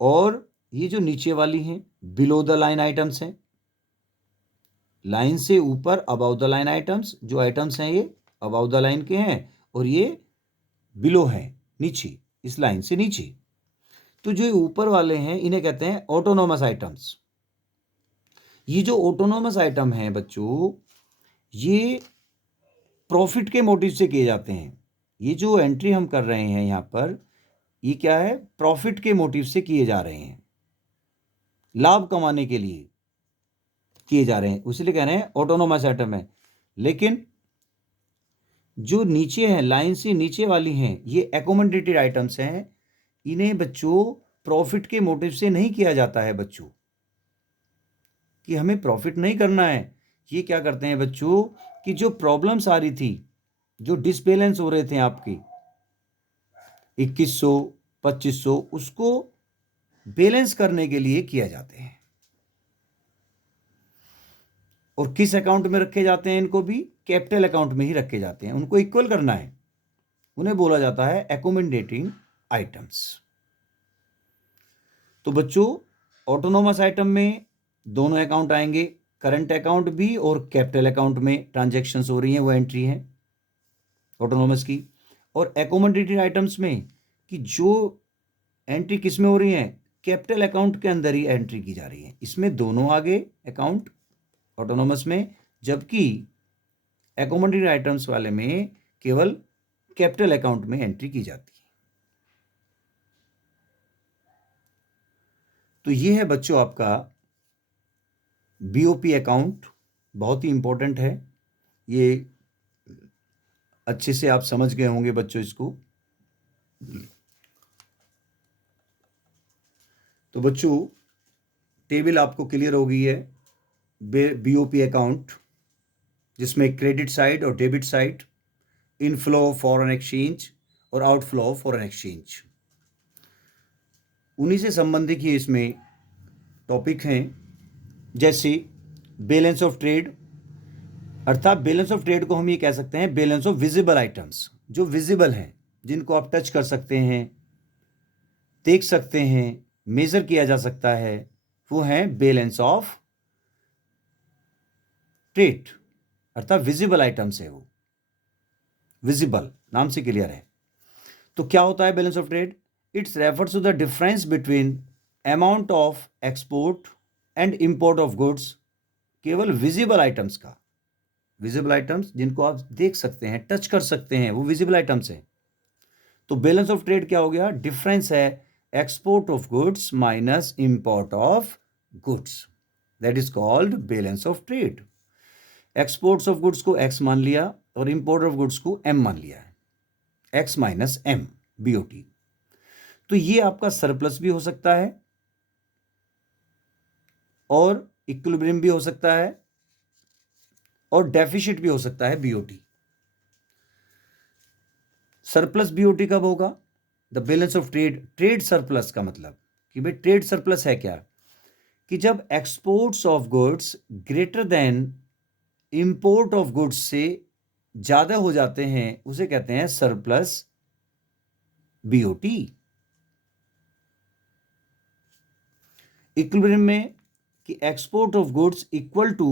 और ये जो नीचे वाली हैं बिलो द लाइन आइटम्स हैं। लाइन से ऊपर अबाउ द लाइन आइटम्स, जो आइटम्स हैं ये अबाउ द लाइन के हैं, और ये बिलो हैं, नीचे, इस लाइन से नीचे। तो जो ऊपर वाले हैं इन्हें कहते हैं ऑटोनोमस आइटम्स। ये जो ऑटोनोमस आइटम हैं बच्चों, ये प्रॉफिट के मोटिव से किए जाते हैं। ये जो एंट्री हम कर रहे हैं यहाँ पर, ये क्या है, प्रॉफिट के मोटिव से किए जा रहे हैं, लाभ कमाने के लिए किए जा रहे हैं, इसलिए कह रहे हैं ऑटोनोमस आइटम है। लेकिन जो नीचे हैं, लाइन से नीचे वाली हैं, ये एकोमोडेटेड आइटम्स हैं। इन्हें बच्चों प्रॉफिट के मोटिव से नहीं किया जाता है बच्चों, कि हमें प्रॉफिट नहीं करना है। ये क्या करते हैं बच्चों, कि जो प्रॉब्लम्स आ रही थी, जो डिसबैलेंस हो रहे थे आपके 2100 2500, उसको बैलेंस करने के लिए किया जाते हैं। और किस अकाउंट में रखे जाते हैं, इनको भी कैपिटल अकाउंट में ही रखे जाते हैं, उनको इक्वल करना है, उन्हें बोला जाता है एकोमोडेटिंग आइटम्स। तो बच्चों ऑटोनोमस आइटम में दोनों अकाउंट आएंगे, करंट अकाउंट भी और कैपिटल अकाउंट में ट्रांजैक्शंस हो रही हैं, वो एंट्री है ऑटोनोमस की। और एकोमोडेटेड आइटम्स में कि जो एंट्री किस में हो रही है, कैपिटल अकाउंट के अंदर ही एंट्री की जा रही है, इसमें दोनों आगे अकाउंट ऑटोनोमस में, जबकि एकोमोडेटेड आइटम्स वाले में केवल कैपिटल अकाउंट में एंट्री की जाती है। तो ये है बच्चों आपका बीओपी अकाउंट, बहुत ही इंपॉर्टेंट है। ये अच्छे से आप समझ गए होंगे बच्चों इसको। तो बच्चों टेबल आपको क्लियर हो गई है, बीओपी अकाउंट, जिसमें क्रेडिट साइड और debit side, inflow of foreign exchange और आउटफ्लो ऑफ फॉरेन एक्सचेंज, उन्हीं से संबंधित ही इसमें टॉपिक हैं। जैसे बैलेंस ऑफ ट्रेड, अर्थात बैलेंस ऑफ ट्रेड को हम ये कह सकते हैं बैलेंस ऑफ विजिबल आइटम्स, जो विजिबल हैं, जिनको आप टच कर सकते हैं, देख सकते हैं, मेजर किया जा सकता है, वो है बैलेंस ऑफ ट्रेड, अर्थात विजिबल आइटम्स है वो, विजिबल नाम से क्लियर है। तो क्या होता है balance of trade? Its refers to the difference between amount of export and import of goods, केवल विजिबल आइटम्स का, विजिबल आइटम्स जिनको आप देख सकते हैं, टच कर सकते हैं, वो विजिबल आइटम्स हैं। तो बैलेंस ऑफ ट्रेड क्या हो गया? डिफरेंस है export of goods minus import of goods, that is called balance of trade. Exports of goods को एक्स मान लिया और इंपोर्ट ऑफ गुड्स को एम मान लिया है, एक्स माइनस एम, बीओटी। तो ये आपका सरप्लस भी हो सकता है और इक्विलिब्रियम भी हो सकता है और डेफिसिट भी हो सकता है, बीओटी। सरप्लस बीओटी कब होगा? The balance of trade, trade surplus का मतलब कि भाई ट्रेड सरप्लस है क्या, कि जब exports of goods greater than import of goods से ज्यादा हो जाते हैं, उसे कहते हैं सरप्लस बीओटी। इक्विलिब्रियम में कि export of goods equal to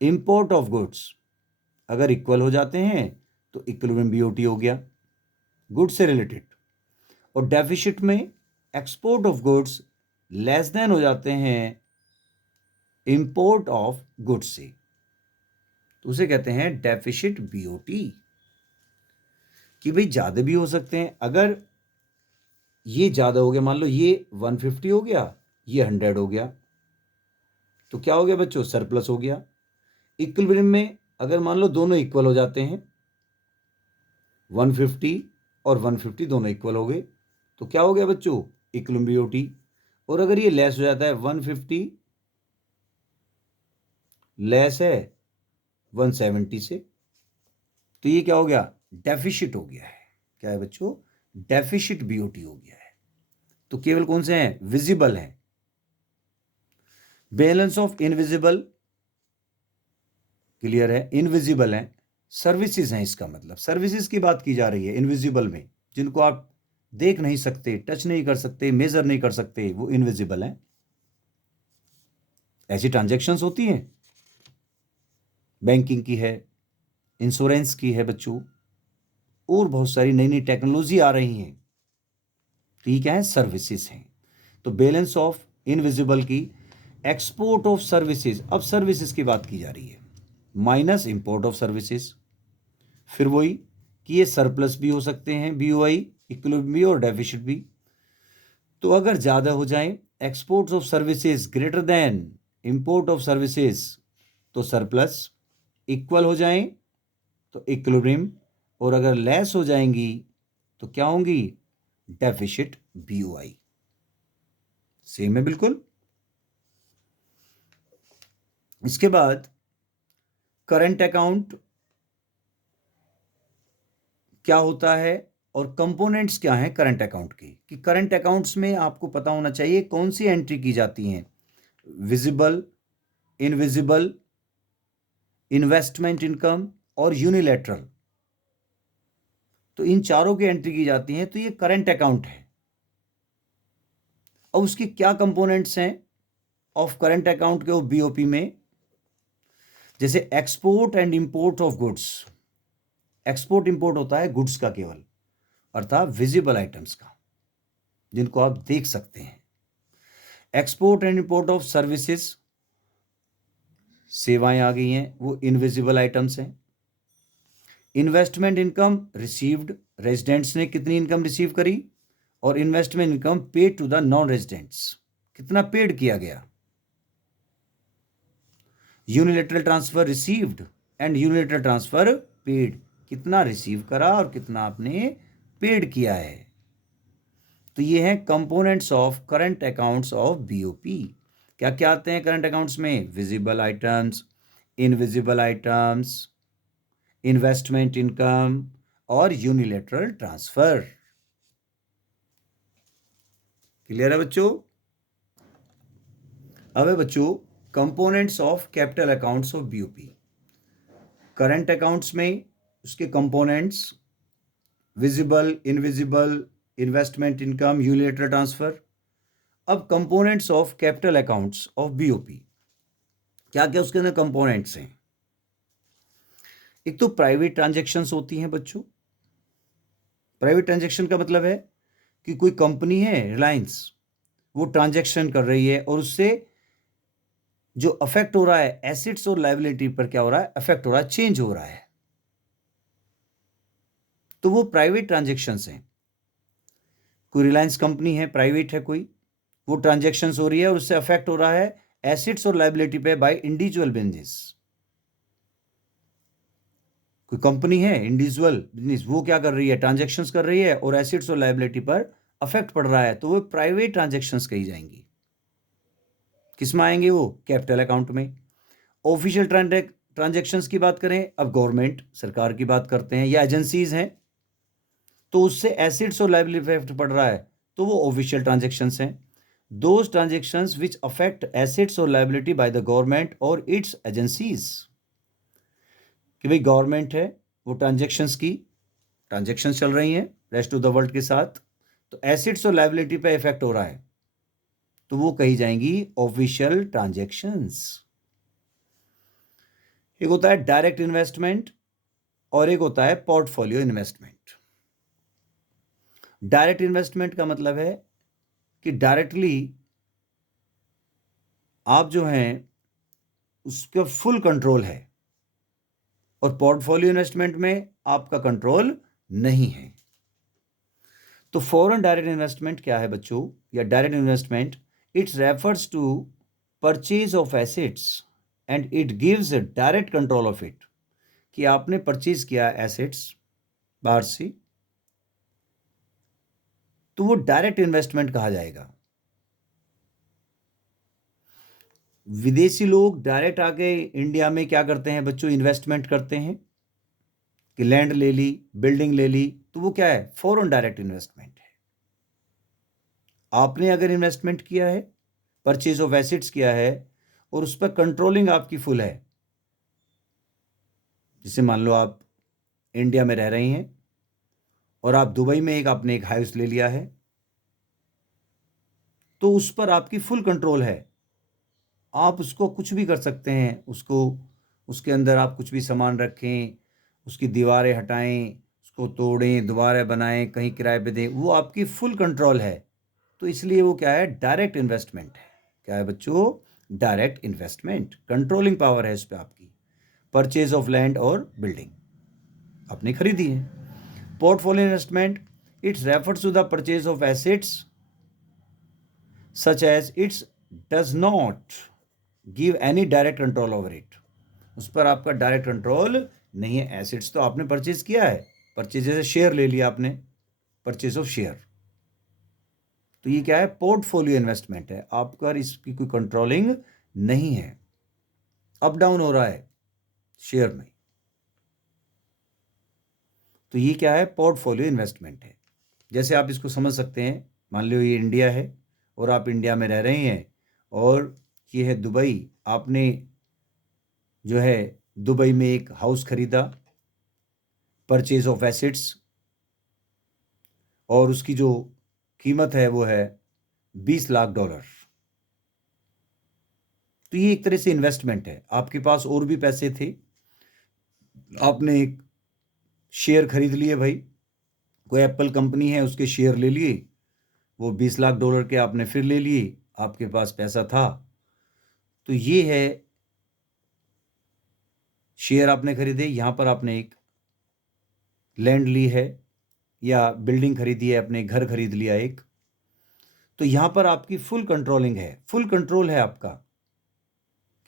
import of goods, अगर इक्वल हो जाते हैं तो इक्विलिब्रियम बीओटी हो गया, गुड्स से रिलेटेड। और डेफिसिट में export of goods less than हो जाते हैं इंपोर्ट ऑफ गुड्स से, तो उसे कहते हैं डेफिसिट बीओटी। कि भाई ज्यादा भी हो सकते हैं, अगर ये ज्यादा हो गया, मान लो ये 150 हो गया, ये 100 हो गया, तो क्या हो गया बच्चों? सरप्लस हो गया। इक्विलिब्रियम में अगर मान लो दोनों इक्वल हो जाते हैं, 150 और 150 दोनों इक्वल हो गए, तो क्या हो गया बच्चों? Equilibrium BOT. और अगर ये लेस हो जाता है, 150 लेस है 170 से, तो ये क्या हो गया? डेफिसिट हो गया है। क्या है बच्चों? डेफिसिट बीओटी हो गया है। तो केवल कौन से हैं? विजिबल हैं। बैलेंस ऑफ इनविजिबल, क्लियर है, इनविजिबल है, सर्विसेज हैं, इसका मतलब सर्विसेज की बात की जा रही है इनविजिबल में, जिनको आप देख नहीं सकते, टच नहीं कर सकते, मेजर नहीं कर सकते, वो इनविजिबल हैं। ऐसी ट्रांजैक्शंस होती हैं, बैंकिंग की है, इंश्योरेंस की है बच्चों, और बहुत सारी नई नई टेक्नोलॉजी आ रही हैं, ठीक है, सर्विसेज हैं। तो बैलेंस ऑफ इनविजिबल की एक्सपोर्ट ऑफ सर्विसेज, अब सर्विसेज की बात की जा रही है, माइनस इंपोर्ट ऑफ सर्विसेज। फिर वही कि ये सरप्लस भी हो सकते हैं, BOI, इक्विलिब्रियम भी और डेफिसिट भी। तो अगर ज़्यादा हो जाए, exports of services greater than import of services, तो सरप्लस। इक्वल हो जाए तो इक्विलिब्रियम, और अगर लेस हो जाएंगी तो क्या होंगी, डेफिसिट, BOI। सेम है बिल्कुल। इसके बाद करंट अकाउंट क्या होता है और कंपोनेंट्स क्या हैं करंट अकाउंट के, कि करंट अकाउंट्स में आपको पता होना चाहिए कौन सी एंट्री की जाती हैं, विजिबल, इनविजिबल, इन्वेस्टमेंट इनकम और यूनिलैटरल। तो इन चारों की एंट्री की जाती हैं, तो ये करंट अकाउंट है। अब उसकी क्या कंपोनेंट्स हैं ऑफ करंट अकाउंट के BOP में, जैसे export and import of goods. Export import होता है गुड्स का केवल, अर्थात विजिबल आइटम्स का, जिनको आप देख सकते हैं। Export and import of services, सेवाएं आ गई हैं, वो इनविजिबल आइटम्स हैं। इन्वेस्टमेंट इनकम रिसीव्ड, रेजिडेंट्स ने कितनी इनकम रिसीव करी, और investment income paid to the non residents, कितना पेड किया गया। Unilateral transfer received and unilateral transfer paid, कितना रिसीव करा और कितना आपने पेड किया है। तो ये हैं components of current accounts of BOP। क्या क्या आते हैं करंट अकाउंट्स में, visible items, invisible items, investment income और यूनिलेटरल ट्रांसफर। क्लियर है बच्चों। अब है बच्चों components of capital accounts of BOP। Current accounts में उसके components visible, invisible, investment income, unilateral transfer. अब components of capital accounts of BOP, क्या क्या उसके अंदर कंपोनेंट्स हैं। एक तो प्राइवेट ट्रांजैक्शंस होती हैं बच्चों। प्राइवेट ट्रांजैक्शन का मतलब है कि कोई कंपनी है रिलायंस, वो ट्रांजैक्शन कर रही है और उससे जो अफेक्ट हो रहा है एसेट्स और लायबिलिटी पर, क्या हो रहा है, अफेक्ट हो रहा है, चेंज हो रहा है, तो वो प्राइवेट ट्रांजैक्शंस हैं। कोई रिलायंस कंपनी है, प्राइवेट है कोई, वो ट्रांजैक्शंस हो रही है और उससे अफेक्ट हो रहा है एसेट्स और लायबिलिटी पे बाय इंडिविजुअल बिजनेस। कोई कंपनी है इंडिविजुअल बिजनेस, वो क्या कर रही है, ट्रांजैक्शंस कर रही है और एसेट्स और लायबिलिटी पर अफेक्ट पड़ रहा है, तो वो प्राइवेट ट्रांजैक्शंस कही जाएंगी। किस में आएंगे वो, कैपिटल अकाउंट में। ऑफिशियल ट्रांजैक्शंस की बात करें, अब गवर्नमेंट सरकार की बात करते हैं या एजेंसीज हैं, तो उससे एसेट्स और लायबिलिटी इफेक्ट पड़ रहा है, तो वो ऑफिशियल ट्रांजैक्शंस हैं। Those transactions which affect assets और लायबिलिटी बाय द गवर्नमेंट और इट्स एजेंसीज, कि भाई गवर्नमेंट है, वो ट्रांजैक्शंस चल रही हैं रेस्ट ऑफ द वर्ल्ड के साथ, तो एसेट्स और लायबिलिटी पे इफेक्ट हो रहा है, तो वो कही जाएंगी ऑफिशियल ट्रांजैक्शंस। एक होता है डायरेक्ट इन्वेस्टमेंट और एक होता है पोर्टफोलियो इन्वेस्टमेंट। डायरेक्ट इन्वेस्टमेंट का मतलब है कि डायरेक्टली आप जो हैं उसका फुल कंट्रोल है, और पोर्टफोलियो इन्वेस्टमेंट में आपका कंट्रोल नहीं है। तो फॉरेन डायरेक्ट इन्वेस्टमेंट क्या है बच्चों, या direct investment, its refers to purchase of assets and it gives a direct control of it, कि आपने परचेज किया एसेट्स बाहर से, तो वो डायरेक्ट इन्वेस्टमेंट कहा जाएगा। विदेशी लोग डायरेक्ट आके इंडिया में क्या करते हैं बच्चों, इन्वेस्टमेंट करते हैं, कि लैंड ले ली, बिल्डिंग ले ली, तो वो क्या है, फॉरेन डायरेक्ट इन्वेस्टमेंट है। आपने अगर इन्वेस्टमेंट किया है, परचेज ऑफ एसेट्स किया है और उस पर कंट्रोलिंग आपकी फुल है, जैसे मान लो आप इंडिया में रह रही हैं और आप दुबई में आपने एक हाउस ले लिया है, तो उस पर आपकी फुल कंट्रोल है, आप उसको कुछ भी कर सकते हैं, उसको उसके अंदर आप कुछ भी सामान रखें, उसकी दीवारें हटाएं, उसको तोड़ें, दोबारा बनाएं, कहीं किराए पे दें, वो आपकी फुल कंट्रोल है। तो इसलिए वो क्या है, डायरेक्ट इन्वेस्टमेंट है। क्या है बच्चों, डायरेक्ट इन्वेस्टमेंट, कंट्रोलिंग पावर है इस पे आपकी। परचेज ऑफ लैंड और बिल्डिंग आपने खरीदी है। Portfolio investment, its refers to the purchase of assets such as its does not give any direct control over it. उस पर आपका डायरेक्ट कंट्रोल नहीं है। एसेट्स तो आपने परचेज किया है, परचेज जैसे शेयर ले लिया आपने, परचेज ऑफ शेयर, तो ये क्या है, पोर्टफोलियो इन्वेस्टमेंट है आपका, इसकी कोई कंट्रोलिंग नहीं है। अप डाउन हो रहा है शेयर में, तो ये क्या है, पोर्टफोलियो इन्वेस्टमेंट है। जैसे आप इसको समझ सकते हैं, मान लो ये इंडिया है और आप इंडिया में रह रहे हैं और ये है दुबई, आपने जो है दुबई में एक हाउस खरीदा, परचेज ऑफ एसेट्स, और उसकी जो कीमत है वो है $20 लाख। तो ये एक तरह से इन्वेस्टमेंट है। आपके पास और भी पैसे थे, आपने एक शेयर खरीद लिए भाई, कोई एप्पल कंपनी है उसके शेयर ले लिए, वो $20 लाख के आपने फिर ले लिए, आपके पास पैसा था। तो ये है शेयर आपने खरीदे, यहाँ पर आपने एक लैंड ली है या बिल्डिंग खरीदी है, अपने घर खरीद लिया एक, तो यहाँ पर आपकी फुल कंट्रोलिंग है, फुल कंट्रोल है आपका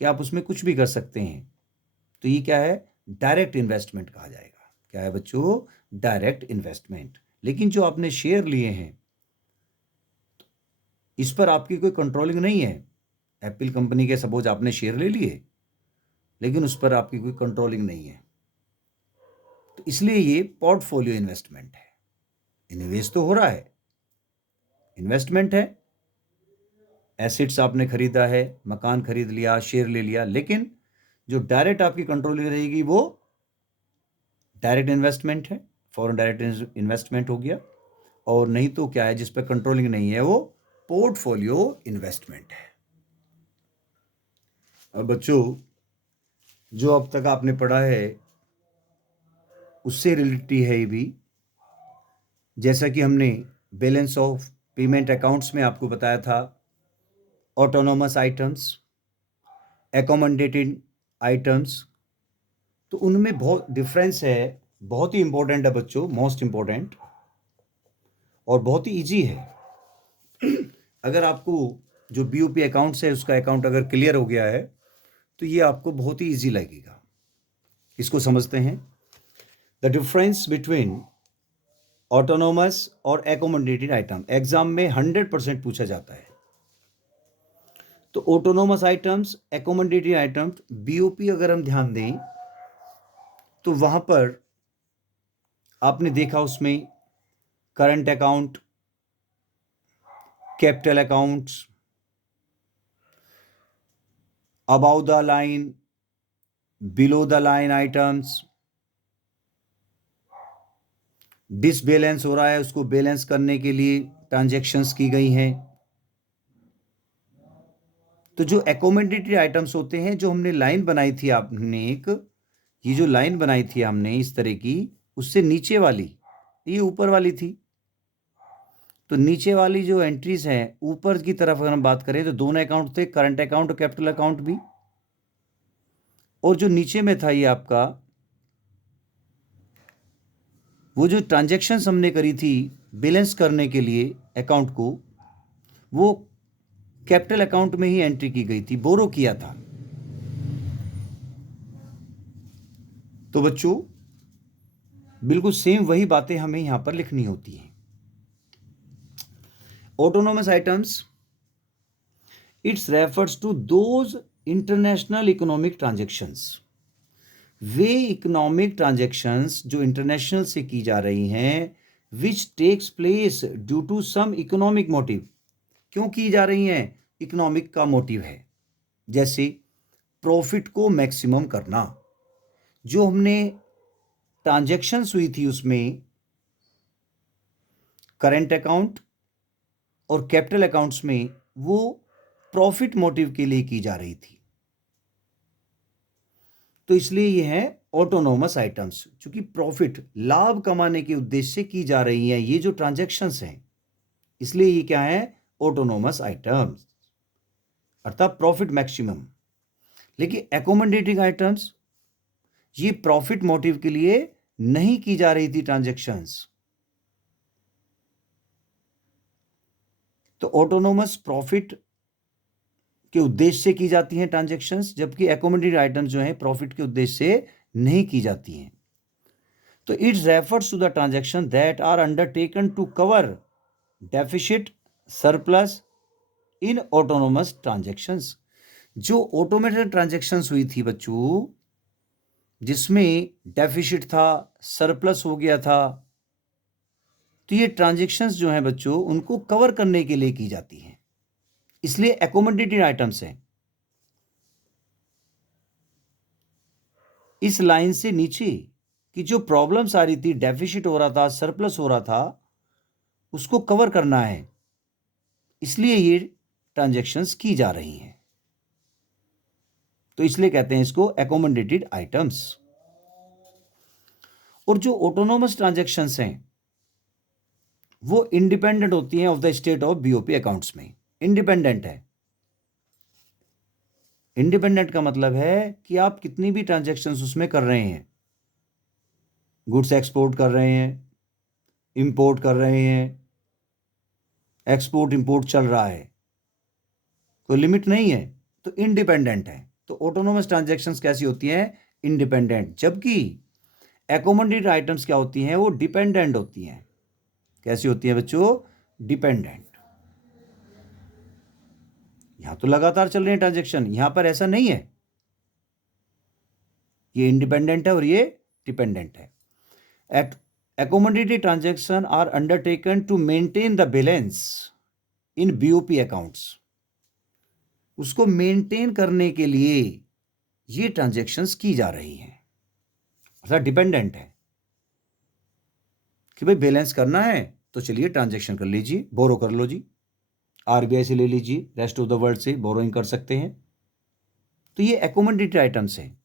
कि आप उसमें कुछ भी कर सकते हैं। तो ये क्या है, डायरेक्ट इन्वेस्टमेंट कहा जाएगा। क्या है बच्चों, डायरेक्ट इन्वेस्टमेंट। लेकिन जो आपने शेयर लिए हैं इस पर आपकी कोई कंट्रोलिंग नहीं है। एप्पल कंपनी के सपोज आपने शेयर ले लिए, लेकिन उस पर आपकी कोई कंट्रोलिंग नहीं है, तो इसलिए ये पोर्टफोलियो इन्वेस्टमेंट है। इन्वेस्ट तो हो रहा है, इन्वेस्टमेंट है, एसेट्स आपने खरीदा है, मकान खरीद लिया, शेयर ले लिया, लेकिन जो डायरेक्ट आपकी कंट्रोलिंग रहेगी वो डायरेक्ट इन्वेस्टमेंट है, फॉरेन डायरेक्ट इन्वेस्टमेंट हो गया। और नहीं तो क्या है, जिस पर कंट्रोलिंग नहीं है वो पोर्टफोलियो इन्वेस्टमेंट है। अब बच्चों, जो अब तक आपने पढ़ा है उससे रिलेटेड है ये भी। जैसा कि हमने बैलेंस ऑफ पेमेंट अकाउंट्स में आपको बताया था, ऑटोनोमस आइटम्स, एकोमोडेटेड आइटम्स, तो उनमें बहुत डिफरेंस है। बहुत ही इंपॉर्टेंट है बच्चों, मोस्ट इंपॉर्टेंट, और बहुत ही इजी है। अगर आपको जो बीओपी अकाउंट्स है उसका अकाउंट अगर क्लियर हो गया है तो ये आपको बहुत ही इजी लगेगा। इसको समझते हैं, द डिफरेंस बिटवीन ऑटोनोमस और एकोमोडेटेड आइटम एग्जाम में 100% पूछा जाता है। तो autonomous items, accommodated items, BOP अगर हम ध्यान दें तो वहां पर आपने देखा उसमें current account, capital accounts, about the line, below the line items, disbalance हो रहा है उसको बैलेंस करने के लिए ट्रांजैक्शंस की गई हैं। तो जो एकोमोडेटेड आइटम्स होते हैं, जो हमने लाइन बनाई थी आपने एक, ये जो लाइन बनाई थी हमने इस तरह की, उससे नीचे वाली, ये ऊपर वाली थी, तो नीचे वाली जो एंट्रीज हैं ऊपर की तरफ अगर हम बात करें तो दोनों अकाउंट थे, करंट अकाउंट और कैपिटल अकाउंट भी। और जो नीचे में था ये आपका, वो जो ट्रांजैक्शंस हमने करी थी बैलेंस करने के लिए अकाउंट को, वो कैपिटल अकाउंट में ही एंट्री की गई थी, बोरो किया था। तो बच्चों बिल्कुल सेम वही बातें हमें यहां पर लिखनी होती हैं। Autonomous items, its refers to those international economic transactions, वे इकोनॉमिक ट्रांजैक्शंस जो इंटरनेशनल से की जा रही हैं, which takes place due to some economic motive. क्यों की जा रही हैं, इकोनॉमिक का मोटिव है, जैसे प्रॉफिट को मैक्सिमम करना। जो हमने ट्रांजैक्शंस हुई थी उसमें करंट अकाउंट और कैपिटल अकाउंट्स में, वो प्रॉफिट मोटिव के लिए की जा रही थी, तो इसलिए ये है ऑटोनोमस आइटम्स, क्योंकि प्रॉफिट, लाभ कमाने के उद्देश्य से की जा रही हैं ये जो ट्रांजैक्शंस हैं, इसलिए ये क्या है, ऑटोनोमस आइटम्स। अर्थात प्रॉफिट मैक्सिमम। लेकिन एकोमोडेटिंग आइटम्स ये प्रॉफिट मोटिव के लिए नहीं की जा रही थी ट्रांजैक्शंस। तो ऑटोनोमस प्रॉफिट के उद्देश्य से की जाती हैं ट्रांजैक्शंस, जबकि एकोमोडेटेड आइटम्स जो हैं प्रॉफिट के उद्देश्य से नहीं की जाती हैं। तो its refers to the transaction that are undertaken to cover deficit surplus in autonomous transactions. जो ऑटोमेटेड ट्रांजैक्शंस हुई थी बच्चों, जिसमें डेफिसिट था, सरप्लस हो गया था, तो ये ट्रांजैक्शंस जो हैं बच्चों उनको कवर करने के लिए की जाती हैं, इसलिए एकोमोडेटेड आइटम्स हैं। इस लाइन से नीचे की जो प्रॉब्लम्स आ रही थी, डेफिसिट हो रहा था, सरप्लस हो रहा था, उसको कवर करना है, इसलिए ये ट्रांजैक्शंस की जा रही हैं। तो इसलिए कहते हैं इसको एकोमोडेटेड आइटम्स। और जो ऑटोनोमस ट्रांजैक्शंस हैं वो इंडिपेंडेंट होती हैं of the state of BOP accounts में। इंडिपेंडेंट है। इंडिपेंडेंट का मतलब है कि आप कितनी भी ट्रांजैक्शंस उसमें कर रहे हैं, गुड्स एक्सपोर्ट कर रहे हैं, इंपोर्ट कर रहे हैं, एक्सपोर्ट इंपोर्ट चल रहा है, कोई लिमिट नहीं है, तो इंडिपेंडेंट है। तो ऑटोनोमस ट्रांजैक्शंस कैसी होती हैं? इंडिपेंडेंट। जबकि एकोमोडेटेड आइटम्स क्या होती हैं? वो डिपेंडेंट होती हैं। कैसी होती हैं बच्चों? डिपेंडेंट। यहां तो लगातार चल रहे हैं ट्रांजैक्शन, यहां पर ऐसा नहीं है। ये इंडिपेंडेंट है और ये डिपेंडेंट है। Accommodated transactions are undertaken to maintain the balance in BOP accounts. उसको मेंटेन करने के लिए ये ट्रांजैक्शंस की जा रही हैं। अर्थात डिपेंडेंट है कि भाई बैलेंस करना है तो चलिए ट्रांजैक्शन कर लीजिए, बोरो कर लो जी, आरबीआई से ले लीजिए, रेस्ट ऑफ द वर्ल्ड से बोरोइंग कर सकते हैं। तो ये एकोमोडेटेड आइटम्स हैं,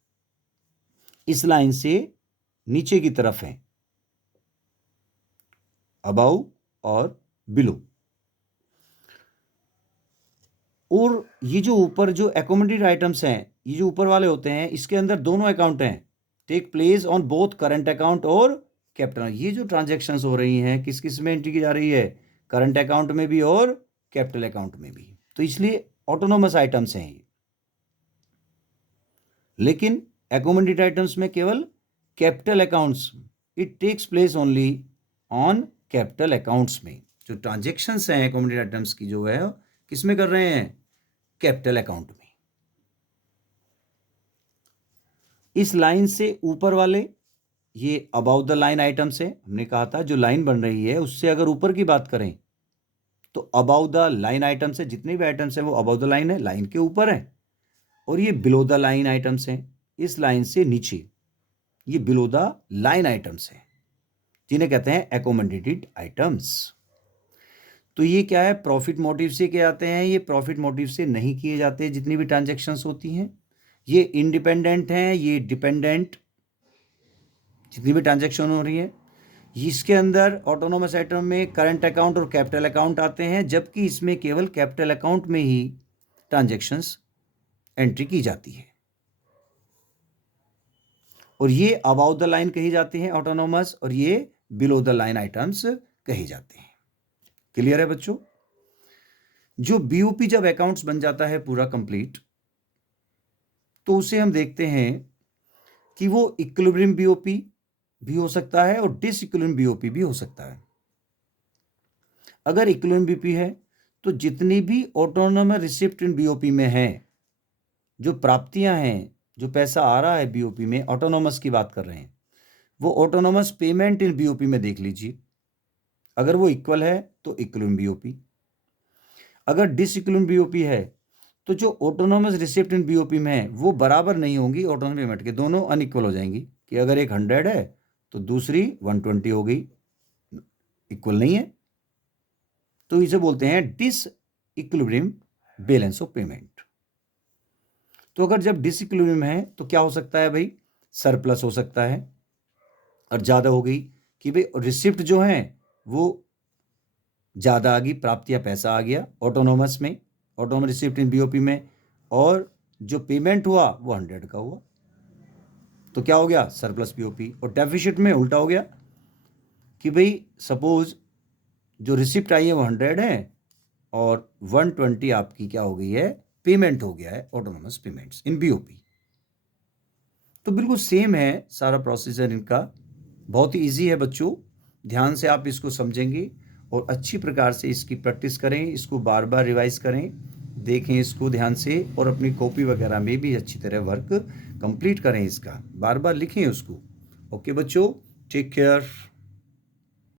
इस लाइन से नीचे की तरफ है, अबाउ और बिलो। और ये जो ऊपर जो एकोमोडेटेड आइटम्स हैं, ये जो ऊपर वाले होते हैं, इसके अंदर दोनों अकाउंट हैं, take place on both current account और कैपिटल। ये जो ट्रांजैक्शंस हो रही हैं किस किस में एंट्री की जा रही है? करंट अकाउंट में भी और कैपिटल अकाउंट में भी। तो इसलिए ऑटोनोमस आइटम्स हैं ये। लेकिन एकोमोडेटेड आइटम्स में केवल capital accounts, it takes place only on capital accounts में। जो ट्रांजैक्शंस हैं एकोमोडेटेड आइटम्स की जो है किस में कर रहे हैं? कैपिटल अकाउंट में। इस लाइन से ऊपर वाले ये अबाउट द लाइन आइटम्स है। हमने कहा था जो लाइन बन रही है उससे अगर ऊपर की बात करें तो अबाउट द लाइन आइटम्स है, जितने भी आइटम्स हैं वो अबाउट द लाइन है, लाइन के ऊपर है। और ये बिलो द लाइन आइटम्स हैं, इस लाइन से नीचे ये बिलो द लाइन आइटम्स हैं, जिन्हें कहते हैं एकोमोडेटेड आइटम्स। तो ये क्या है? प्रॉफिट मोटिव से किए जाते हैं, ये प्रॉफिट मोटिव से नहीं किए जाते जितनी भी ट्रांजैक्शंस होती हैं। ये इंडिपेंडेंट हैं, ये डिपेंडेंट, जितनी भी ट्रांजैक्शन हो रही है। इसके अंदर ऑटोनोमस आइटम में करंट अकाउंट और कैपिटल अकाउंट आते हैं, जबकि इसमें केवल कैपिटल अकाउंट में ही ट्रांजैक्शंस एंट्री की जाती है। और ये अबाउट द लाइन कही जाती हैं ऑटोनोमस, और ये बिलो द लाइन आइटम्स कहे जाते हैं। क्लियर है बच्चों? जो बीओपी जब अकाउंट्स बन जाता है पूरा कंप्लीट, तो उसे हम देखते हैं कि वो इक्विलिब्रियम बीओपी भी हो सकता है और डिसइक्विलिब्रियम बीओपी भी हो सकता है। अगर इक्विलिब्रियम बीओपी है तो जितनी भी ऑटोनोमस रिसिप्ट इन बीओपी में है, जो प्राप्तियां हैं, जो पैसा आ रहा है बीओपी में, ऑटोनोमस की बात कर रहे हैं, वो ऑटोनोमस पेमेंट इन बीओपी में देख लीजिए। अगर वो इक्वल है तो इक्विलिब्रियम बीओपी। अगर डिसइक्विलिब्रियम बीओपी है तो जो ऑटोनोमस रिसिप्ट इन बीओपी में है वो बराबर नहीं होंगी ऑटोनोमस पेमेंट के, दोनों अनइक्वल हो जाएंगी। कि अगर एक 100 है तो दूसरी 120 हो गई, इक्वल नहीं है, तो इसे बोलते हैं disequilibrium balance of payment. तो अगर जब डिस इक्विलिब्रियम है तो क्या हो सकता है भाई? सरप्लस हो सकता है। और ज़्यादा हो गई कि भाई रिसिप्ट जो है वो ज़्यादा आ गई, प्राप्तियां पैसा आ गया ऑटोनोमस में, ऑटोनोमस रिसिप्ट इन बीओपी में, और जो पेमेंट हुआ वो 100 का हुआ, तो क्या हो गया, सरप्लस बीओपी। और डेफिसिट में उल्टा हो गया कि भाई सपोज जो रिसिप्ट आई है वो 100 है और 120 आपकी क्या हो गई है, पेमेंट हो गया है, ऑटोनोमस पेमेंट्स इन बीओपी। तो बिल्कुल सेम है सारा प्रोसीजर इनका, बहुत ही इजी है बच्चों, ध्यान से आप इसको समझेंगे और अच्छी प्रकार से इसकी प्रैक्टिस करें, इसको बार बार रिवाइज करें, देखें इसको ध्यान से, और अपनी कॉपी वगैरह में भी अच्छी तरह वर्क कंप्लीट करें, इसका बार बार लिखें उसको। ओके बच्चों, टेक केयर।